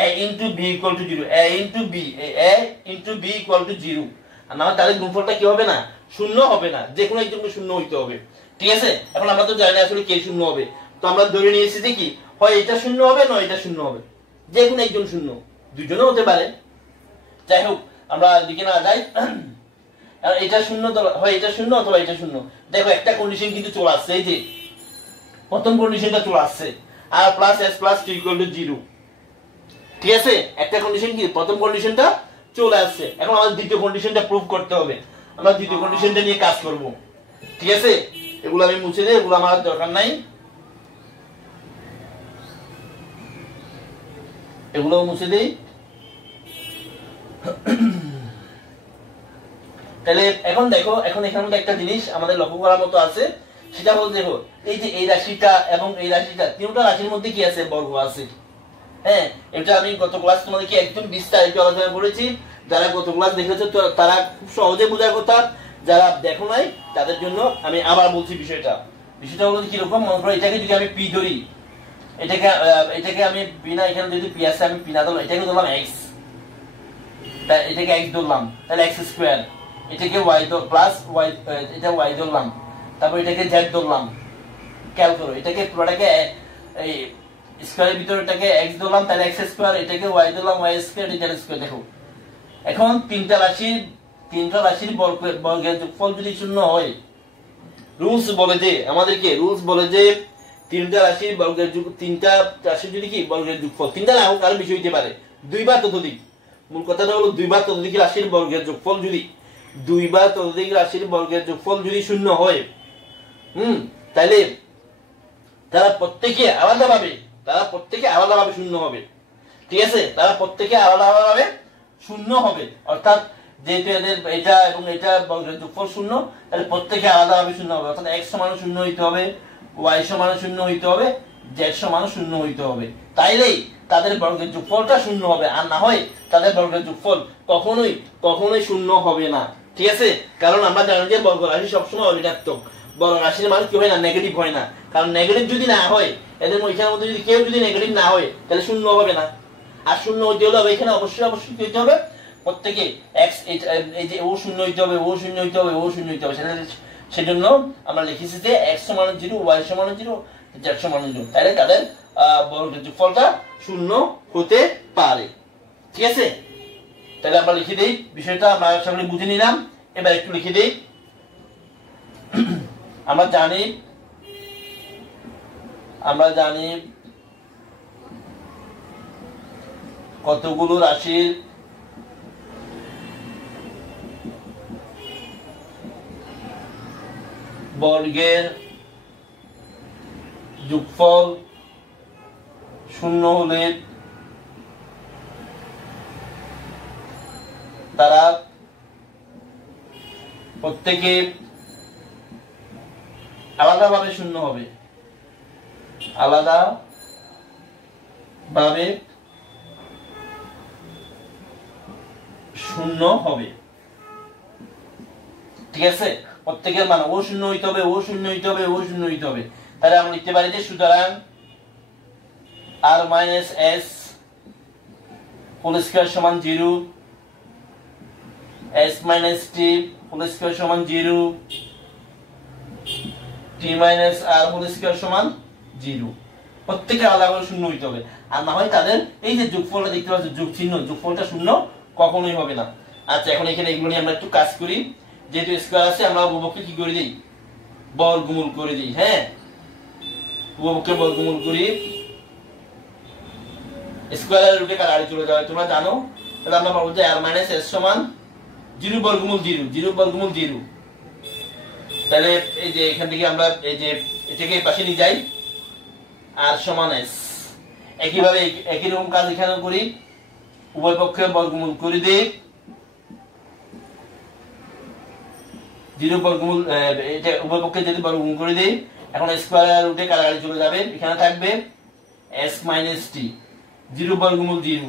a * b = 0, a * b = 0, আর না হয় তাদের গুণফলটা কি হবে না, শূন্য হবে না, যে কোনো একজনকে শূন্য হইতে হবে। ঠিক আছে, এখন আমরা তো জানি না আসলে কে শূন্য হবে, তো আমরা ধরে নিয়েছি যে কি, হয় এটা শূন্য হবে নয় এটা শূন্য হবে, যে কোনো একজন শূন্য, দুইজনও হতে পারে। যাই হোক, আমরা দিকে না যাই, এটা শূন্য, হয় এটা শূন্য অথবা এটা শূন্য। দেখো একটা কন্ডিশন কিন্তু চলে আসছে, এই যে প্রথম কন্ডিশনটা চলে আসছে, r plus s plus t = 0। ঠিক আছে, একটা কন্ডিশন কি, প্রথম কন্ডিশনটা চলে আসছে, এখন আমাদের দ্বিতীয় কন্ডিশনটা প্রুফ করতে হবে, আমরা দ্বিতীয় কন্ডিশনটা নিয়ে কাজ করব। ঠিক আছে, এগুলো আমি মুছে দেই, এগুলো আমার দরকার নাই, এগুলো মুছে দেই। তাহলে এখন দেখো, এখন এখানে মধ্যে একটা জিনিস আমাদের লক্ষ্য করার মতো আছে, সেটা হলো দেখো এই যে এই রাশিটা এবং এই রাশিটা, তিনটা রাশির মধ্যে কি আছে, বর্গ আছে। হ্যাঁ, এটা আমি গত ক্লাস তোমাদেরকে একদম বিস্তারিত আলোচনা করেছি, যারা গত ক্লাস দেখেছো তারা খুব সহজে বোঝার কথা, যারা দেখো নাই তাদের জন্য আমি আবার বলছি বিষয়টা হলো কিরকম। মনে করো এটাকে যদি আমি পি ধরি, এটাকে আমি বিনা, এখানে যদি পি আছে আমি পি না ধরলাম, এটাকে ধরলাম এক্স, এটাকে এক্স ধরলাম, তাহলে এক্স স্কোয়ার, এটাকে ওয়াই প্লাস ওয়াই, এটা ওয়াই ধরলাম, তারপর এটাকে জেড ধরলাম। খেয়াল করো, এটাকে পুরোটাকে এই স্কয়ারের ভিতরে এটাকে x ধরলাম, তাহলে x স্কয়ার, এটাকে y ধরলাম y স্কয়ার, এটা স্কয়ার। দেখো এখন তিনটা রাশির বর্গের যোগফল যদি শূন্য হয়, রুলস বলে যে তিনটা রাশির যদি কি বর্গের যোগফল, তিনটা না হোক আরো বেশি হইতে পারে, দুইবার ততোধিক, মূল কথাটা হলো দুইবার ততোধিক রাশির বর্গের যোগফল যদি শূন্য হয়, তাহলে তারা প্রত্যেকে আলাদাভাবে শূন্য হবে। ঠিক আছে, তারা প্রত্যেকে আলাদাভাবে শূন্য হবে, অর্থাৎ যেহেতু এদের এটা এবং এটা বর্গের যোগফল শূন্য, তাহলে প্রত্যেকে আলাদাভাবে শূন্য হবে, অর্থাৎ x সমান শূন্য হইতে হবে, y সমান শূন্য হইতে হবে, z সমান শূন্য হইতে হবে, তাইলেই তাদের বর্গের যোগফলটা শূন্য হবে। আর না হয় তাদের বর্গের যোগফল কখনোই শূন্য হবে না। ঠিক আছে, কারণ আমরা জানি যে বর্গ রাশি সবসময় অঋণাত্মক, বর্গ রাশির মান কি হয় না, নেগেটিভ হয় না। কারণ নেগেটিভ যদি না হয়, এদের এখানের মধ্যে যদি কেউ যদি নেগেটিভ না হয়, তাহলে শূন্য হবে না। আর শূন্য হইতে হলে এখানে অবশ্যই কি হইতে হবে, প্রত্যেকে x, এই যে ও শূন্য হইতে হবে, ও শূন্য হইতে হবে, ও শূন্য হইতে হবে। সেজন্য আমরা লিখেছি যে x সমান 0, y সমান 0, z সমান 0, তাহলে তাদের বর্গের যোগফলটা শূন্য হতে পারে। ঠিক আছে, তাহলে আমরা লিখে দেই বিষয়টা, আমরা সবাই বুঝে নিলাম। এবার একটু লিখে দেই, আমরা জানি কতগুলো রাশির বর্গের যোগফল শূন্য হলে তারা প্রত্যেকে আলাদাভাবে শূন্য হবে, ঠিক আছে, প্রত্যেকের মান ও শূন্য হইতে হবে, ও শূন্য হইতে হবে, ও শূন্য হইতে হবে। তাহলে আমরা লিখতে পারি যে সুতরাং r - s হোল স্কয়ার সমান 0, s - t হোল স্কয়ার সমান 0, t - r হোল স্কয়ার সমান 0। প্রত্যেকে আলাদা শূন্য হইতে হবে, আর না হয় তাদের এই যে যোগফলটা দেখতে পাচ্ছ, যোগ চিহ্ন, যোগফলটা শূন্য কখনোই হবে না। আচ্ছা, এখন এখানে এগুলো নিয়ে আমরা একটু কাজ করি। যেহেতু স্কয়ার আছে, আমরা উভয়পক্ষে কি করে দিই, বর্গমূল করে দিই। হ্যাঁ, উভয়পক্ষে বর্গমূল করি, স্কয়ারের রুটে কাটাকাটি চলে যাবে, তোমরা জানো। তাহলে আমরা পাবো যে r - s সমান 0 বর্গমূল 0। তাহলে এই যে এখান থেকে আমরা এই যে এটাকে এই পাশে নিয়ে যাই, r সমান s। একইভাবে একই রকম কাজ এখানেও করি, উভয় পক্ষে বর্গমূল করে দিই, 0 বর্গমূল, এটা উভয় পক্ষে যদি বর্গমূল করে দিই, এখন স্কয়ারের রুটে কাটাকাটি চলে যাবে, এখানে থাকবে s - t, 0 বর্গমূল 0,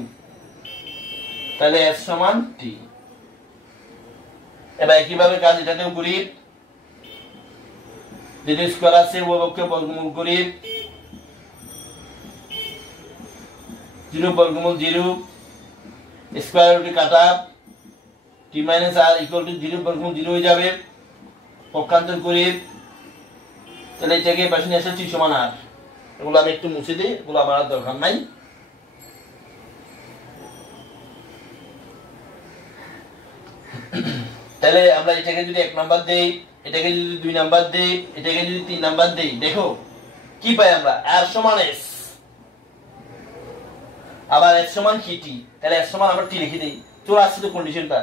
তাহলে s সমান t। এবার একইভাবে কাজ এটাতেও করি, যেহেতু স্কয়ার আছে উভয় পক্ষে বর্গমূল করি, 0 বর্গমূল 0, স্কয়ার রুটে কাটা, t - r = 0 বর্গমূল 0 হয়ে যাবে, পক্ষান্তর করি, তাহলে এটাকে পাশে নিয়ে আসলে t সমান r। এগুলো আমি একটু মুছে দিই, এগুলো আমার আর দরকার নাই। তাহলে আমরা এটাকে যদি 1 নাম্বার দেই, এটাকে যদি 2 নাম্বার দেই, এটাকে যদি 3 নাম্বার দেই, দেখো কি পাই আমরা, r সমান s, আবার s সমান কি t, তাহলে s সমান আমরা t লিখে দেই। চলে আসছে তো কন্ডিশনটা,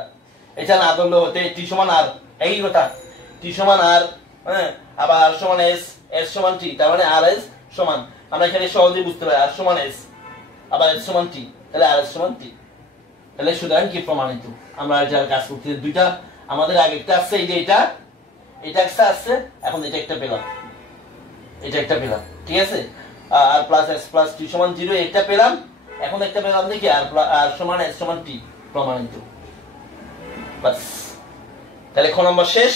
এটা না ধরলে হতে t সমান r, একই কথা, t সমান r, হ্যাঁ, আবার r সমান s, s সমান t, তার মানে r s সমান, আমরা এখানে সহজেই বুঝতে পারি r সমান s, আবার s সমান t, তাহলে r s সমান t। তাহলে সুতরাং কি প্রমাণিত, আমরা যার কাজ করতে দুইটা আমাদের আগে একটা আসছে, এই যে এটা একটা আসছে, এখন এটা একটা পেলাম, ঠিক আছে, r + s + t সমান 0, এটা পেলাম, এখন একটা পেলাম দেখি r সমান s সমান t, প্রমাণিত। বাস, তাহলে খ নাম্বার শেষ।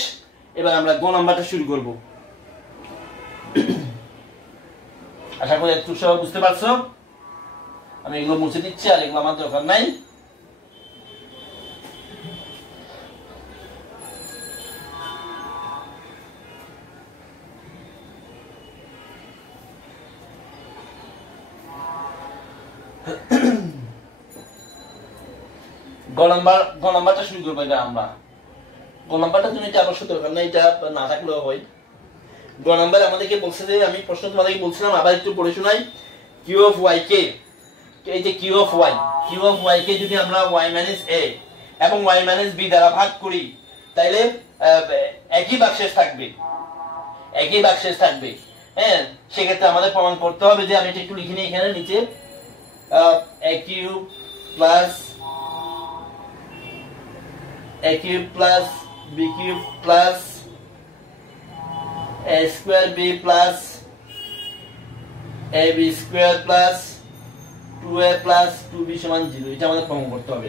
এবার আমরা গ নাম্বারটা শুরু করব। আশা করি একটু সবাই বুঝতে পারছো। আমি এগুলো মুছে দিচ্ছি, আর এগুলো আমার দরকার নাই। গ নাম্বারটা শুরু করবো। এটা আমরা গ নাম্বারটা জন্য এটা আবার সত্যি দরকার না, এটা না থাকলেও হয়। গ নাম্বার আমাদেরকে বলছে যে, আমি প্রশ্ন তোমাদেরকে বলছিলাম, আবার একটু পড়ে শোনাই। কিউ অফ ওয়াই কে, এই যে কিউ অফ ওয়াই কে যদি আমরা ওয়াই মাইনাস এ এবং ওয়াই মাইনাস বি দ্বারা ভাগ করি, তাইলে একই বাক্সেস থাকবে, একই বাক্সেস থাকবে। হ্যাঁ, সেক্ষেত্রে আমাদের প্রমাণ করতে হবে যে, আমি এটা একটু লিখে নিই এখানে নিচে, a cube plus b cube plus a square b plus ab square plus 2a plus 2b সমান 0, এটা আমাদের প্রমাণ করতে হবে।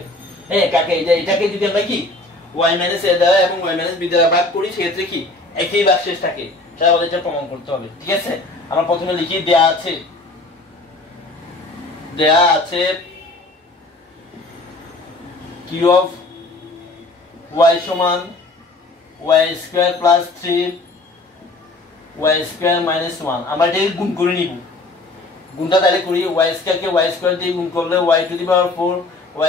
হ্যাঁ, কাকে এটাকে যদি আমরা কি y মাইনাস a দ্বারা এবং y মাইনাস b দ্বারা ভাগ করি, সেক্ষেত্রে কি একই বাক্সেস থাকে, সেটা আমাদের এটা প্রমাণ করতে হবে। ঠিক আছে, আমরা প্রথমে লিখি, দেয়া আছে q of y সমান y square plus 3 y square minus 1। আমরা এটাকে গুণ করে নিব, গুণটা তাহলে করি, y স্কয়ার কে y স্কয়ার দিয়ে গুণ করলে y to the power 4,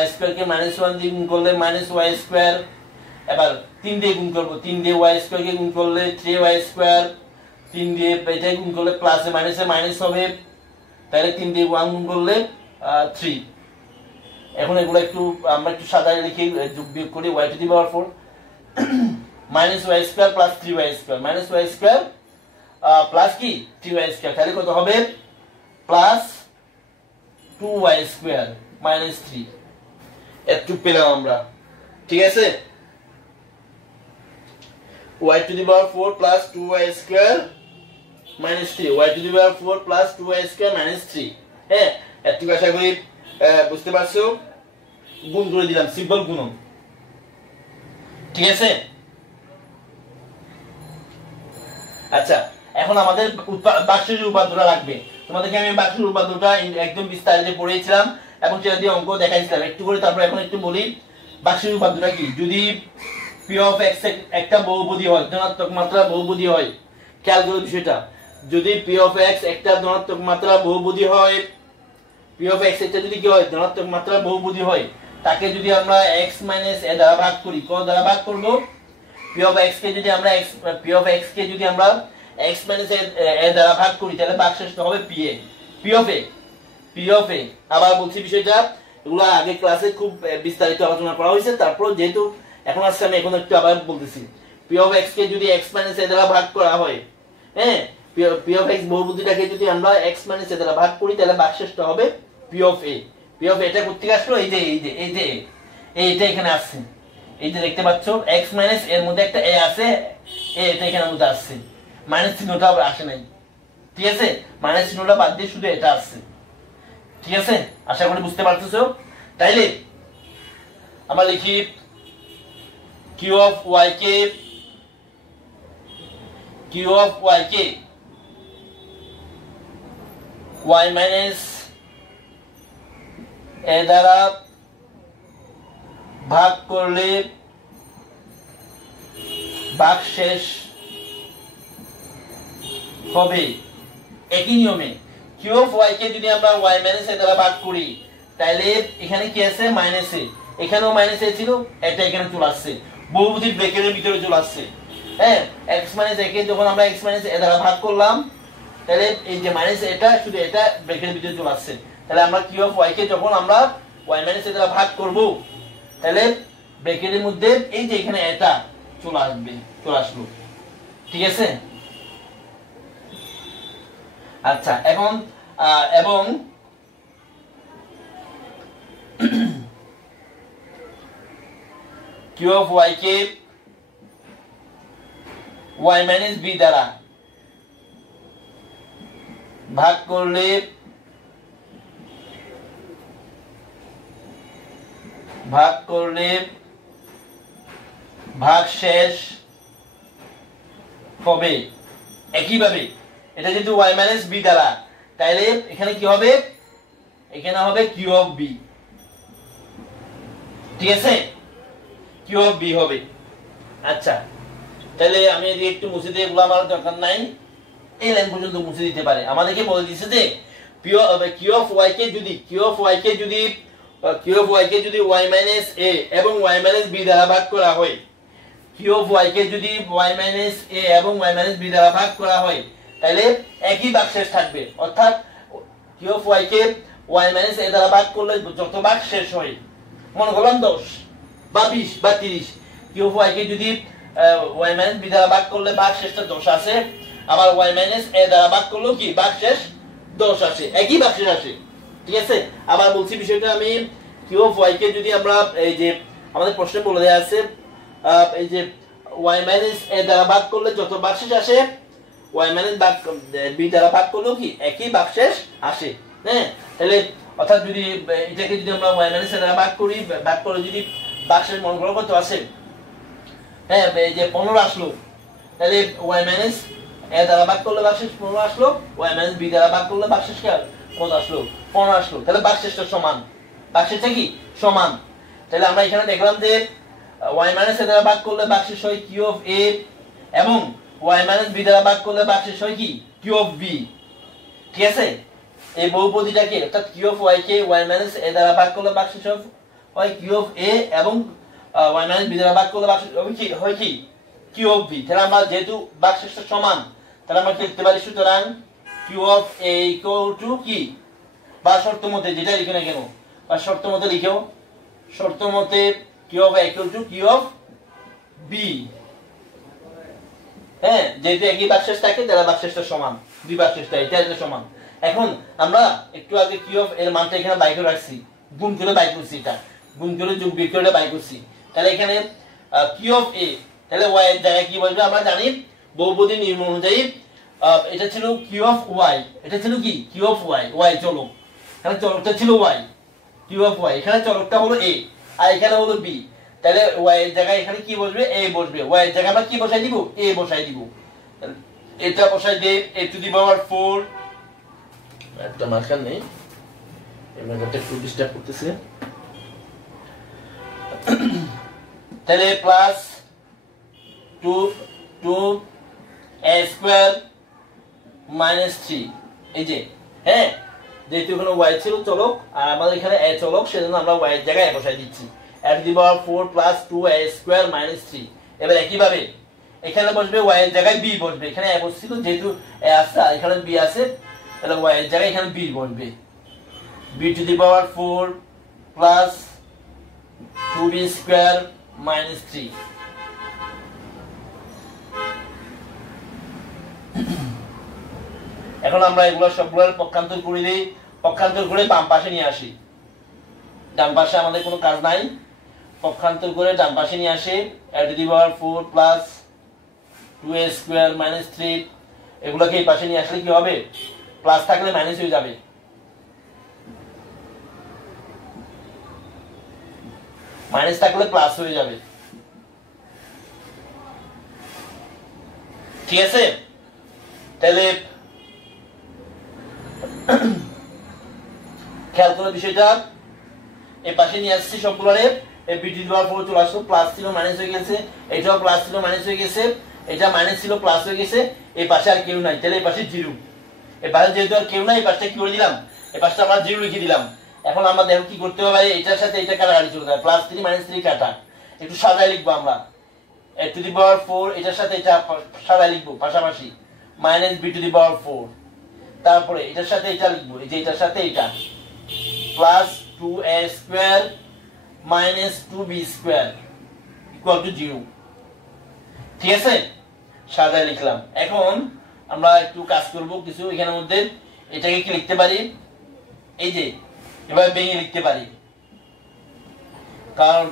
y square K minus 1 দিয়ে গুণ করলে মাইনাস y স্কয়ার। এবার 3 দিয়ে গুণ করব, 3 দিয়ে y স্কয়ার কে গুণ করলে 3y স্কয়ার, 3 দিয়ে এটাই গুণ করলে প্লাসে মাইনাসে মাইনাস হবে, তাহলে 3 দিয়ে 1 গুণ করলে 3। এখন এগুলো একটু আমরা একটু সাজায় লিখে যোগ বিয়োগ করি, y to the power 4 minus y square plus 3y square, minus y square plus কি 3y স্কয়ার, তাহলে কত হবে প্লাস 2y স্কয়ার মাইনাস 3। একটু পেলাম আমরা। ঠিক আছে, y to the power 4 plus 2y square minus 3, y to the power 4 plus 2y square minus 3। হ্যাঁ, একটু আশা করি বুঝতে পারছো, গুণ করে দিলাম, সিম্পল গুণন। ঠিক আছে, আচ্ছা এখন আমাদের বাক্সের উপাদানটা লাগবে। তোমাদেরকে আমি বাক্সের উপাদানটা একদম বিস্তারিত পড়িয়েছিলাম এবং সেটা দিয়ে অঙ্ক দেখাইছিলাম একটু করে। তারপর এখন একটু বলি বাক্সের উপাদানটা কি। যদি p of x একটা বহুপদী হয়, ধনাত্মক মাত্রা বহুপদী হয়, খেয়াল করো বিষয়টা, যদি p of x একটা ধনাত্মক মাত্রা বহুপদী হয়, p of x এটা যদি কি হয় ধনাত্মক মাত্রা বহুপদী হয়, তাকে যদি আমরা x মাইনাস a দ্বারা ভাগ করি, কত দ্বারা ভাগ করব, p of x কে যদি আমরা x মাইনাস a দ্বারা ভাগ করি, তাহলে ভাগশেষটা হবে p of a। আবার বলছি বিষয়টা, এগুলো আগে ক্লাসে খুব বিস্তারিত আলোচনা করা হয়েছে, তারপর যেহেতু এখন আসছে আমি এখন একটু আবার বলতেছি। p of x কে যদি x মাইনাস a দ্বারা ভাগ করা হয়, হ্যাঁ, p of x বহুপদীটাকে যদি আমরা x মাইনাস a দ্বারা ভাগ করি, তাহলে ভাগশেষটা হবে p of a। এটা কোথা থেকে আসলো, এইটা এখানে আসছে, এই যে দেখতে পাচ্ছ x মাইনাস এর মধ্যে একটা a আছে, এটা এখানে মধ্যে আসছে, মাইনাস চিহ্নটা আসে নাই। ঠিক আছে, মাইনাস চিহ্নটা বাদ দিয়ে শুধু এটা আসছে। ঠিক আছে, আশা করি বুঝতে পারতেছো। তাইলে আমরা লিখি q of y K y minus a দ্বারা ভাগ করলে ভাগশেষ হবে একই নিয়মে। q of y কে যদি আমরা y মাইনাস a দ্বারা ভাগ করি, তাহলে এখানে কি আছে মাইনাস a, এখানেও মাইনাস a ছিল, এটা এখানে চলে আসছে, বহুপদীর ব্র্যাকেটের ভিতরে চলে আসছে। হ্যাঁ, x মাইনাস a কে যখন আমরা x মাইনাস a দ্বারা ভাগ করলাম, তাহলে এই যে মাইনাস এটা শুধু এটা ব্র্যাকেটের ভিতরে চলে আসছে। তাহলে আমরা q of y কে যখন আমরা y মাইনাস a দ্বারা ভাগ করব, তাহলে ব্র্যাকেটের মধ্যে এই যে এখানে এটা চলে আসলো। ঠিক আছে, আচ্ছা এখন এবং q of y K y minus b দ্বারা ভাগ করলে ভাগশেষ হবে একইভাবে। এটা যেহেতু y মাইনাস b দ্বারা, তাইলে এখানে কি হবে, এখানে হবে q of b। ঠিক আছে, q of b হবে। আচ্ছা, তাহলে আমি যদি একটু মুছে দিই, এগুলো আমার দরকার নাই, এই লাইন পর্যন্ত মুছে দিতে পারে। আমাদেরকে বলে দিয়েছে যে p কিউ অফ ওয়াই কে যদি y মাইনাস a এবং y মাইনাস b দ্বারা ভাগ করা হয়, কিউ অফ ওয়াই কে যদি y মাইনাস a এবং y মাইনাস b দ্বারা ভাগ করা হয়, তাহলে একই ভাগশেষ থাকবে। অর্থাৎ কিউ অফ ওয়াই কে y মাইনাস a দ্বারা ভাগ করলে যত ভাগশেষ হয়, মনে করলাম 10 বা 20 বা 30, কিউ অফ ওয়াই কে যদি y মাইনাস b দ্বারা ভাগ করলে ভাগশেষটা 10 আসে, আবার y মাইনাস a দ্বারা ভাগ করলেও কি ভাগশেষ 10 আসে, একই ভাগশেষ আসে। ঠিক আছে, আবার বলছি বিষয়টা আমি, কিউ অফ ওয়াই কে যদি আমরা এই যে আমাদের প্রশ্নে বলে দেয়া আছে এই যে y মাইনাস a দ্বারা ভাগ করলে যত ভাগশেষ আসে, y মাইনাস b দ্বারা ভাগ করলেও কি একই ভাগশেষ আসে। হ্যাঁ, তাহলে অর্থাৎ যদি এটাকে যদি আমরা y মাইনাস a দ্বারা ভাগ করি, ভাগ করে যদি ভাগশেষ মনে করো কত আসে, হ্যাঁ এই যে 15 আসলো, তাহলে y মাইনাস a দ্বারা ভাগ করলে ভাগশেষ 15 আসলো, y মাইনাস b দ্বারা ভাগ করলে ভাগশেষ কত আসলো, 15 আসলো। তাহলে ভাগশেষটা সমান, ভাগশেষটা কি সমান। তাহলে আমরা এখানে দেখলাম যে y মাইনাস a দ্বারা ভাগ করলে ভাগশেষ হয় q অফ a এবং y মাইনাস b দ্বারা ভাগ করলে ভাগশেষ হয় কি q অফ b। ঠিক আছে, এই বহুপদীটাকে অর্থাৎ q of y K y minus a দ্বারা ভাগ করলে ভাগশেষ হয় q অফ a এবং y মাইনাস b দ্বারা ভাগ করলে ভাগশেষ হয় কি q অফ b। তাহলে আমরা যেহেতু ভাগশেষটা সমান, তাহলে আমরা লিখতে পারি সুতরাং q of a equal to কি, বা শর্ত মতে যেটা লিখে না কেন, বা শর্ত মতে লিখেও, শর্ত মতে q of a equal to q of b। হ্যাঁ, যেহেতু একই ভাগশেষ থাকে তাহলে ভাগশেষটা সমান, দুই ভাগশেষটা এটা সমান। এখন আমরা একটু আগে q অফ এর মানটা এখানে বাই করে রাখছি, গুণ করে বাই করছি, এটা গুণ করে যোগ বিয়োগ করে বাই করছি। তাহলে এখানে q অফ a, তাহলে y এর জায়গায় কি বলবে আমরা জানি, বহুপদী নিয়ম অনুযায়ী এটা ছিল q অফ y, এটা ছিল কি q অফ y চলক, এখানে চলকটা ছিল y, q অফ y, এখানে চলকটা হলো a আর এখানে হলো b। তাহলে y এর জায়গায় এখানে কি বসবে, a বসবে, y এর জায়গায় আমরা কি বসাই দিব, a বসাই দিব। এটা বসাই দে a টু দি পাওয়ার 4, একটা মার্কার নেই, এই মার্কারটা একটু ডিস্টার্ব করতেছে। তাহলে প্লাস 2a স্কয়ার মাইনাস 3, এই যে হ্যাঁ, যেহেতু এখানে y ছিল চলক আর আমাদের এখানে a চলক, সেজন্য আমরা y এর জায়গায় বসাই দিচ্ছি, a to the power 4 plus 2a square minus 3। এবার একই ভাবে এখানে বসবে y এর জায়গায় b বসবে, এখানে a বসছিল যেহেতু a আছে আর এখানে b আছে, তাহলে y এর জায়গায় এখানে b বসবে, b to the power 4 plus 2b square minus 3। এখন আমরা এগুলো সবগুলোর পক্ষান্তর করে দিই, পক্ষান্তর করে বাম পাশে নিয়ে আসি, ডান পাশে আমাদের কোনো কাজ নাই, পক্ষান্তর করে ডান পাশে নিয়ে আসি, a to the power 4 plus 2a square minus 3, এগুলোকে এই পাশে নিয়ে আসলে কি হবে, প্লাস থাকলে মাইনাস হয়ে যাবে, মাইনাস থাকলে প্লাস হয়ে যাবে। ঠিক আছে, তাহলে খেয়াল করে বিষয়টা, এই পাশে নিয়ে আসছি সবগুলোরে, এই বি টু দি পাওয়ার 4 চলে আসলো, প্লাস ছিল মাইনাস হয়ে গেছে, এটাও প্লাস ছিল মাইনাস হয়ে গেছে, এটা মাইনাস ছিল প্লাস হয়ে গেছে, এই পাশে আর কেউ নাই, তাহলে এই পাশে 0, এই পাশে যেহেতু আর কেউ নাই, এই পাশটা কি করে দিলাম, এই পাশটা আমরা 0 লিখে দিলাম। এখন আমরা দেখো কি করতে হবে, এটার সাথে এটা কাটাকাটি চলে যায়, প্লাস 3 মাইনাস 3 কাটা, একটু সাজায় লিখবো আমরা, a টু দি পাওয়ার 4 এটার সাথে এটা সাজায় লিখবো পাশাপাশি, মাইনাস b টু দি পাওয়ার 4, তারপরে এটার সাথে এটা লিখবো, এই যে এটার সাথে এটা, plus 2a square minus 2b square equal to 0। ঠিক আছে, সাজায় লিখলাম। এখন আমরা একটু কাজ করব কিছু এখানের মধ্যে, এটাকে কি লিখতে পারি, এই যে এভাবে ভেঙে লিখতে পারি, কারণ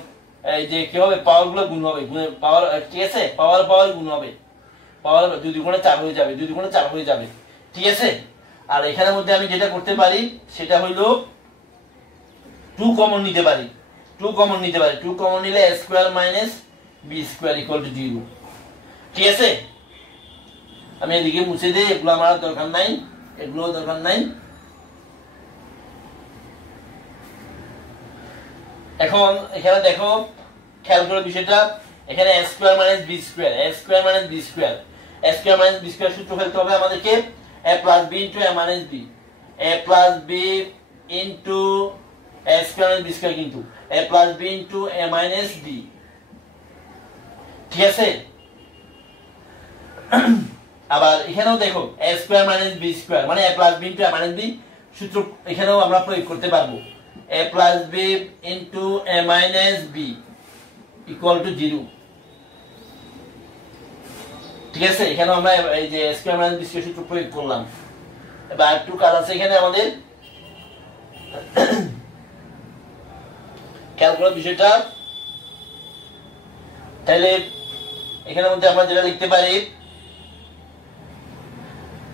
এই যে কি হবে, পাওয়ার গুলো গুণ হবে, পাওয়ার, ঠিক আছে, পাওয়ার গুণ হবে, পাওয়ার 2 দুগুণে 4 হয়ে যাবে, 2 দুগুণে 4 হয়ে যাবে। ঠিক আছে, আর এখানের মধ্যে আমি যেটা করতে পারি সেটা হলো 2 কমন নিতে পারি, 2 কমন নিতে পারি, 2 কমন নিলে a square minus b square equal to 0। ঠিক আছে, আমি এদিকে মুছে দেই, এগুলো আমার দরকার নাই, এগুলো দরকার নাই। এখন এখানে দেখো খেয়াল করে বিষয়টা, এখানে a square minus b square, a square minus b square, a square minus b square সূত্র ফেলতে হবে আমাদেরকে, a plus b into a minus b, a plus B into A square minus B square, কিন্তু A plus B into A minus B, ঠিক আছে। আবার এখানেও দেখো A square minus B square মানে A plus B into A minus B সূত্র এখানেও আমরা প্রয়োগ করতে পারবো। এ plus B into A minus B equal to 0, ঠিক আছে। এখানেও আমরা এই যে স্কোয়ার মাইনাস বি স্কোয়ার সূত্র প্রয়োগ করলাম। এবার একটু কাজ আছে এখানে আমাদের, খেয়াল করো বিষয়টা। তাহলে এখানের মধ্যে আমরা যেটা লিখতে পারি,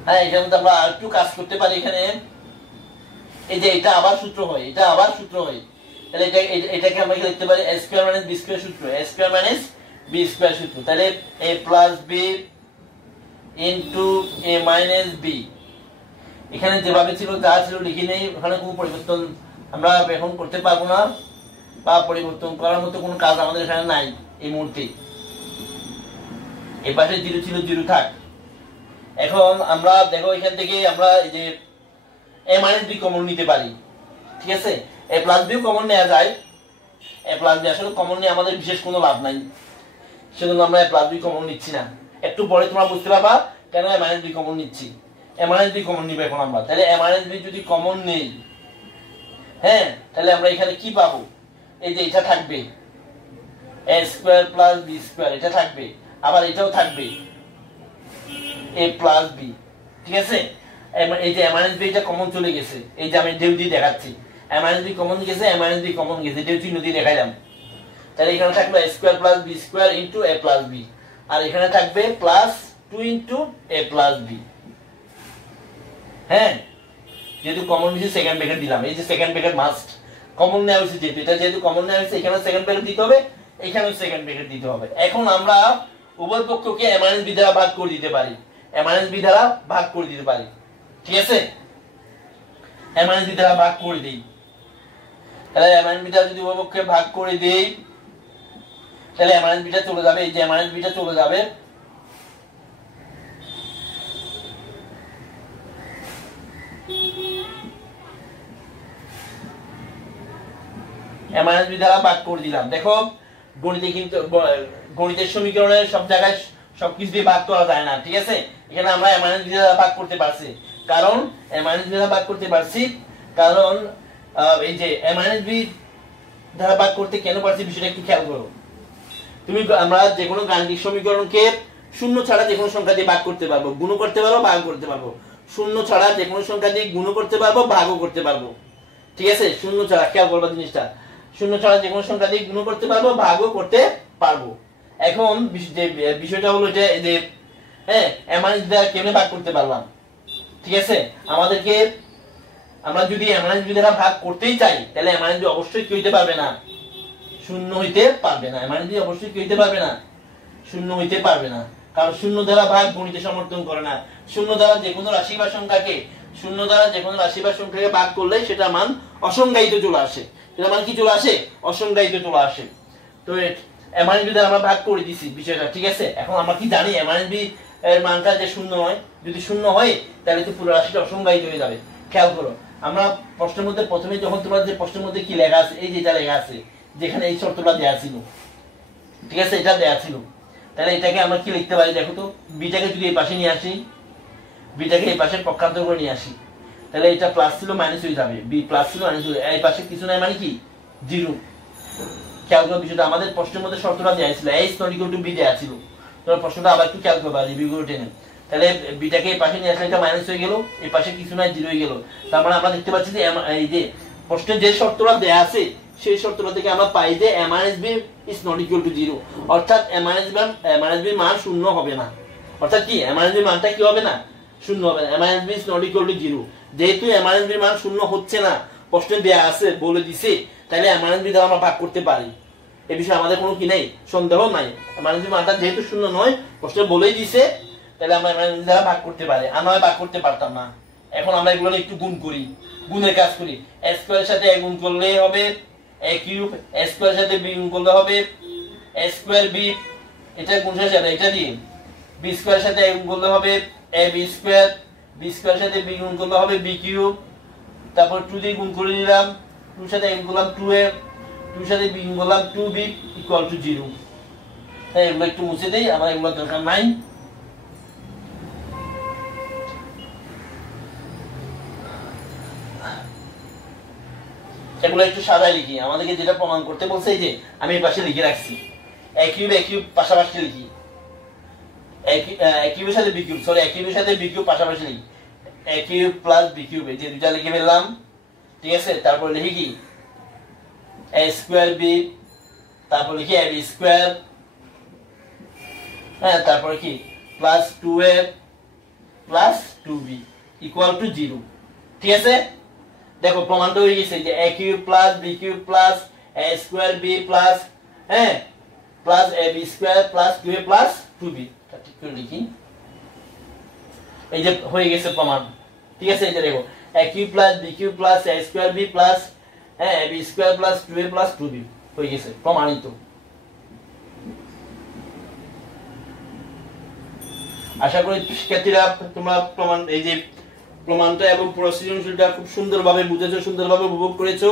হ্যাঁ এটার মধ্যে আমরা একটু কাজ করতে পারি। এখানে এই যে এটা আবার সূত্র হয়, এটা আবার সূত্র হয়, তাহলে এটাকে আমরা লিখতে পারি a square minus b square সূত্র, a square minus b square সূত্র। তাহলে a plus b into a minus b, এখানে যেভাবে ছিল যা ছিল লিখে নেই, ওখানে কোনো পরিবর্তন আমরা এখন করতে পারবো না, বা পরিবর্তন করার মতো কোনো কাজ আমাদের এখানে নাই এই মুহূর্তে। এই পাশে 0 ছিল 0 থাক। এখন আমরা দেখো এখান থেকে আমরা এই যে a মাইনাস b কমন নিতে পারি, ঠিক আছে। a প্লাস b কমন নেওয়া যায়, a প্লাস b আসলে কমন নিয়ে আমাদের বিশেষ কোনো লাভ নাই, সেজন্য আমরা a প্লাস b কমন নিচ্ছি না। একটু পরে তোমরা বুঝতে পারবা কেন a মাইনাস b কমন নিচ্ছি। a মাইনাস b কমন নিব এখন আমরা। তাহলে a মাইনাস b যদি কমন নেই, হ্যাঁ, তাহলে আমরা এখানে কি পাবো? এই যে এটা থাকবে a square plus b square, এটা থাকবে, আবার এটাও থাকবে a প্লাস b, ঠিক আছে। এই যে a মাইনাস b এটা কমন চলে গেছে, এই যে আমি ডেউ দিয়ে দেখাচ্ছি, a মাইনাস b কমন গেছে, a মাইনাস b কমন গেছে, ডেউ চিহ্ন দিয়ে দেখাইলাম। তাহলে এখানে থাকবে a square plus b square into a plus b, আর এখানে থাকবে plus 2 into a plus b, হ্যাঁ। যেহেতু কমন নিয়েছে সেকেন্ড ব্র্যাকেট দিলাম, এই যে সেকেন্ড ব্র্যাকেট মাস্ট কমন নেওয়া হয়েছে, যেহেতু এটা যেহেতু কমন নেওয়া হয়েছে, এখানে সেকেন্ড ব্র্যাকেট দিতে হবে, এখানেও সেকেন্ড ব্র্যাকেট দিতে হবে। এখন আমরা উভয় পক্ষকে a মাইনাস b দ্বারা ভাগ করে দিতে পারি, a মাইনাস b দ্বারা ভাগ করে দিতে পারি, ঠিক আছে। a মাইনাস b দ্বারা ভাগ করে দেই, তাহলে a মাইনাস b দ্বারা যদি উভয় পক্ষকে ভাগ করে দেই, তাহলে a মাইনাস b টা চলে যাবে, এই যে a মাইনাস b টা চলে যাবে, a মাইনাস b দ্বারা ভাগ করে দিলাম। দেখো গণিতে কিন্তু গণিতের সমীকরণের সব জায়গায় সবকিছু দিয়ে ভাগ করা যায় না, ঠিক আছে। এখানে আমরা a মাইনাস b দ্বারা ভাগ করতে পারছি, কারণ a মাইনাস b দ্বারা ভাগ করতে পারছি, কারণ এই যে a মাইনাস b দ্বারা ভাগ করতে কেন পারছি বিষয়টা একটু খেয়াল করো। তুমি আমরা যে কোনো গাণিতিক সমীকরণকে শূন্য ছাড়া যে কোনো সংখ্যা দিয়ে ভাগ করতে পারবো, গুণ করতে পারবো, ভাগ করতে পারবো। শূন্য ছাড়া যে কোনো সংখ্যা দিয়ে গুণ করতে পারবো, ভাগও করতে পারবো, ঠিক আছে। শূন্য ছাড়া, খেয়াল করবা জিনিসটা, শূন্য ছাড়া যে কোনো সংখ্যা দিয়ে গুণ করতে পারবো, ভাগও করতে পারবো। এখন যে বিষয়টা হলো যে হ্যাঁ a মাইনাস b দ্বারা কেমনে ভাগ করতে পারলাম, ঠিক আছে। আমাদেরকে আমরা যদি a মাইনাস b দ্বারা ভাগ করতেই চাই, তাহলে a মাইনাস b অবশ্যই কি হইতে পারবে না, শূন্য হইতে পারবে না। a মাইনাস b অবশ্যই কি হইতে পারবে না, শূন্য হইতে পারবে না, কারণ শূন্য দ্বারা ভাগ গণিতে সমর্থন করে না। শূন্য দ্বারা যে কোনো রাশি বা সংখ্যাকে, শূন্য দ্বারা যে কোনো রাশি বা সংখ্যাকে ভাগ করলে সেটা মান অসংজ্ঞায়িত চলে আসে, সেটা মান কি চলে আসে, অসংজ্ঞায়িত চলে আসে। তো a মাইনাস b দ্বারা আমরা ভাগ করে দিছি বিষয়টা, ঠিক আছে। এখন আমরা কি জানি a মাইনাস b এর মানটা যে শূন্য হয়, যদি শূন্য হয় তাহলে তো পুরো রাশিটা অসংজ্ঞায়িত হয়ে যাবে। খেয়াল করো, আমরা প্রশ্নের মধ্যে প্রথমে যখন তোমরা যে প্রশ্নের মধ্যে কি লেখা আছে, এই যে এটা লেখা আছে, যেখানে এই শর্তটা দেয়া ছিল, ঠিক আছে, এটা দেয়া ছিল, তাহলে এটাকে আমরা কি লিখতে পারি দেখো তো। বিটাকে যদি এই পাশে নিয়ে আসি, বিটাকে এই পাশে পক্ষান্তর করে নিয়ে আসি, তাহলে এটা প্লাস ছিল মাইনাস হয়ে যাবে, বি প্লাস ছিল মাইনাস হয়ে যাবে, এই পাশে কিছু নাই মানে কি 0। খেয়াল করো বিষয়টা, আমাদের প্রশ্নের মধ্যে শর্তটা দেয়া ছিল a is not equal to b দেয়া ছিল। তোমরা প্রশ্নটা আবার একটু খেয়াল করবা, রিভিউ করে টেনে। তাহলে বিটাকে এই পাশে নিয়ে আসলে এটা মাইনাস হয়ে গেল, এই পাশে কিছু নাই 0 হয়ে গেল। তার মানে আমরা দেখতে পাচ্ছি যে এই যে প্রশ্নে যে শর্তটা দেয়া আছে সেই শর্তটা থেকে আমরা পাই যে a minus b is not equal to 0, অর্থাৎ a minus b মান শূন্য হবে না। অর্থাৎ কি a minus b মানটা কি হবে না, শূন্য হবে না। a minus b is not equal to 0, যেহেতু a minus b মান শূন্য হচ্ছে না, প্রশ্নে দেয়া আছে বলে দিছে, তাহলে a minus b দ্বারা আমরা ভাগ করতে পারি, এই বিষয়ে আমাদের কোনো কি নাই, সন্দেহ নাই। a minus b মানটা যেহেতু শূন্য নয়, প্রশ্নে বলেই দিছে, তাহলে আমরা a minus b দ্বারা ভাগ করতে পারি, আমরা ভাগ করতে পারতাম না। এখন আমরা এগুলো একটু গুণ করি, গুণের কাজ করি। a স্কয়ারের সাথে a গুণ করলেই হবে a কিউব, a স্কয়ারের সাথে b গুণ করলে হবে a স্কয়ার b, এটা গুণের সাথে এটা দিয়ে b স্কয়ারের সাথে a গুণ করলে হবে a b স্কয়ার, b স্কয়ারের সাথে b গুণ করলে হবে b কিউব, তারপর 2 দিয়ে গুণ করে নিলাম, 2 সাথে গুণ করলাম 2a, 2 সাথে গুণ করলাম 2b ইকুয়াল টু 0। তাই এগুলো একটু মুছে দেই, আমার এগুলো দরকার নাই। এগুলো একটু সাজায় লিখি, আমাদেরকে যেটা প্রমাণ করতে বলছে এই যে আমি এই পাশে লিখে রাখছি, a কিউব পাশাপাশি লিখি, a কিউবের সাথে b কিউব, সরি a কিউবের সাথে b কিউব পাশাপাশি লিখি, a cube plus b cube, এই যে দুইটা লিখে ফেললাম, ঠিক আছে। তারপর লিখি কি a স্কয়ার b, তারপর লিখি ab স্কয়ার, হ্যাঁ, তারপর কি plus 2a plus 2b equal to 0, ঠিক আছে। দেখো প্রমাণটা হয়ে গেছে যে a cube plus b cube plus a square b plus, হ্যাঁ, plus ab square plus 2a plus 2b, ঠিক করে লিখি, এই যে হয়ে গেছে প্রমাণ, ঠিক আছে। এই যে দেখো a cube plus b cube plus a square b plus, হ্যাঁ, ab square plus 2a plus 2b হয়ে গেছে, প্রমাণিত। আশা করি শিক্ষার্থীরা তোমরা প্রমাণ, এই যে প্রমাণটা এবং পুরো সৃজনশীলটা খুব সুন্দরভাবে বুঝেছো, সুন্দরভাবে উপভোগ করেছো,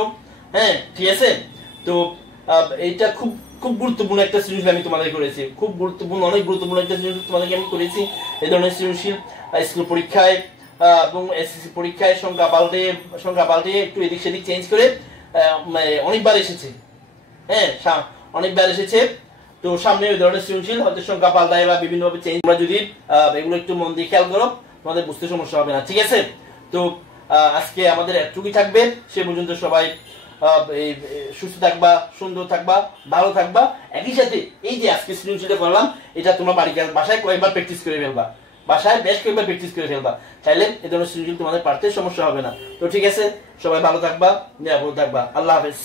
হ্যাঁ, ঠিক আছে। তো এইটা খুব খুব গুরুত্বপূর্ণ একটা সৃজনশীল আমি তোমাদের করেছি, খুব গুরুত্বপূর্ণ, অনেক গুরুত্বপূর্ণ একটা সৃজনশীল তোমাদেরকে আমি করেছি। এই ধরনের সৃজনশীল স্কুল পরীক্ষায় এবং এসএসসি পরীক্ষায় সংখ্যা পাল্টে একটু এদিক সেদিক চেঞ্জ করে অনেকবার এসেছে, হ্যাঁ, অনেকবার এসেছে। তো সামনে ওই ধরনের সৃজনশীল হয়তো সংখ্যা পাল্টায় বা বিভিন্নভাবে চেঞ্জ, তোমরা যদি এগুলো একটু মন দিয়ে খেয়াল করো তোমাদের বুঝতে সমস্যা হবে না, ঠিক আছে। তো আজকে আমাদের এতটুকুই থাকবে, সে পর্যন্ত সবাই সুস্থ থাকবা, সুন্দর থাকবা, ভালো থাকবা। একই সাথে এই যে আজকে সৃজনশীলটা করলাম, এটা তোমরা বাসায় কয়েকবার প্র্যাকটিস করে ফেলবা, বাসায় বেশ কয়েকবার প্র্যাকটিস করে ফেলবা, তাইলে এই ধরনের সৃজনশীল তোমাদের পারতে সমস্যা হবে না। তো ঠিক আছে, সবাই ভালো থাকবা, নিরাপদ থাকবা, আল্লাহ হাফেজ।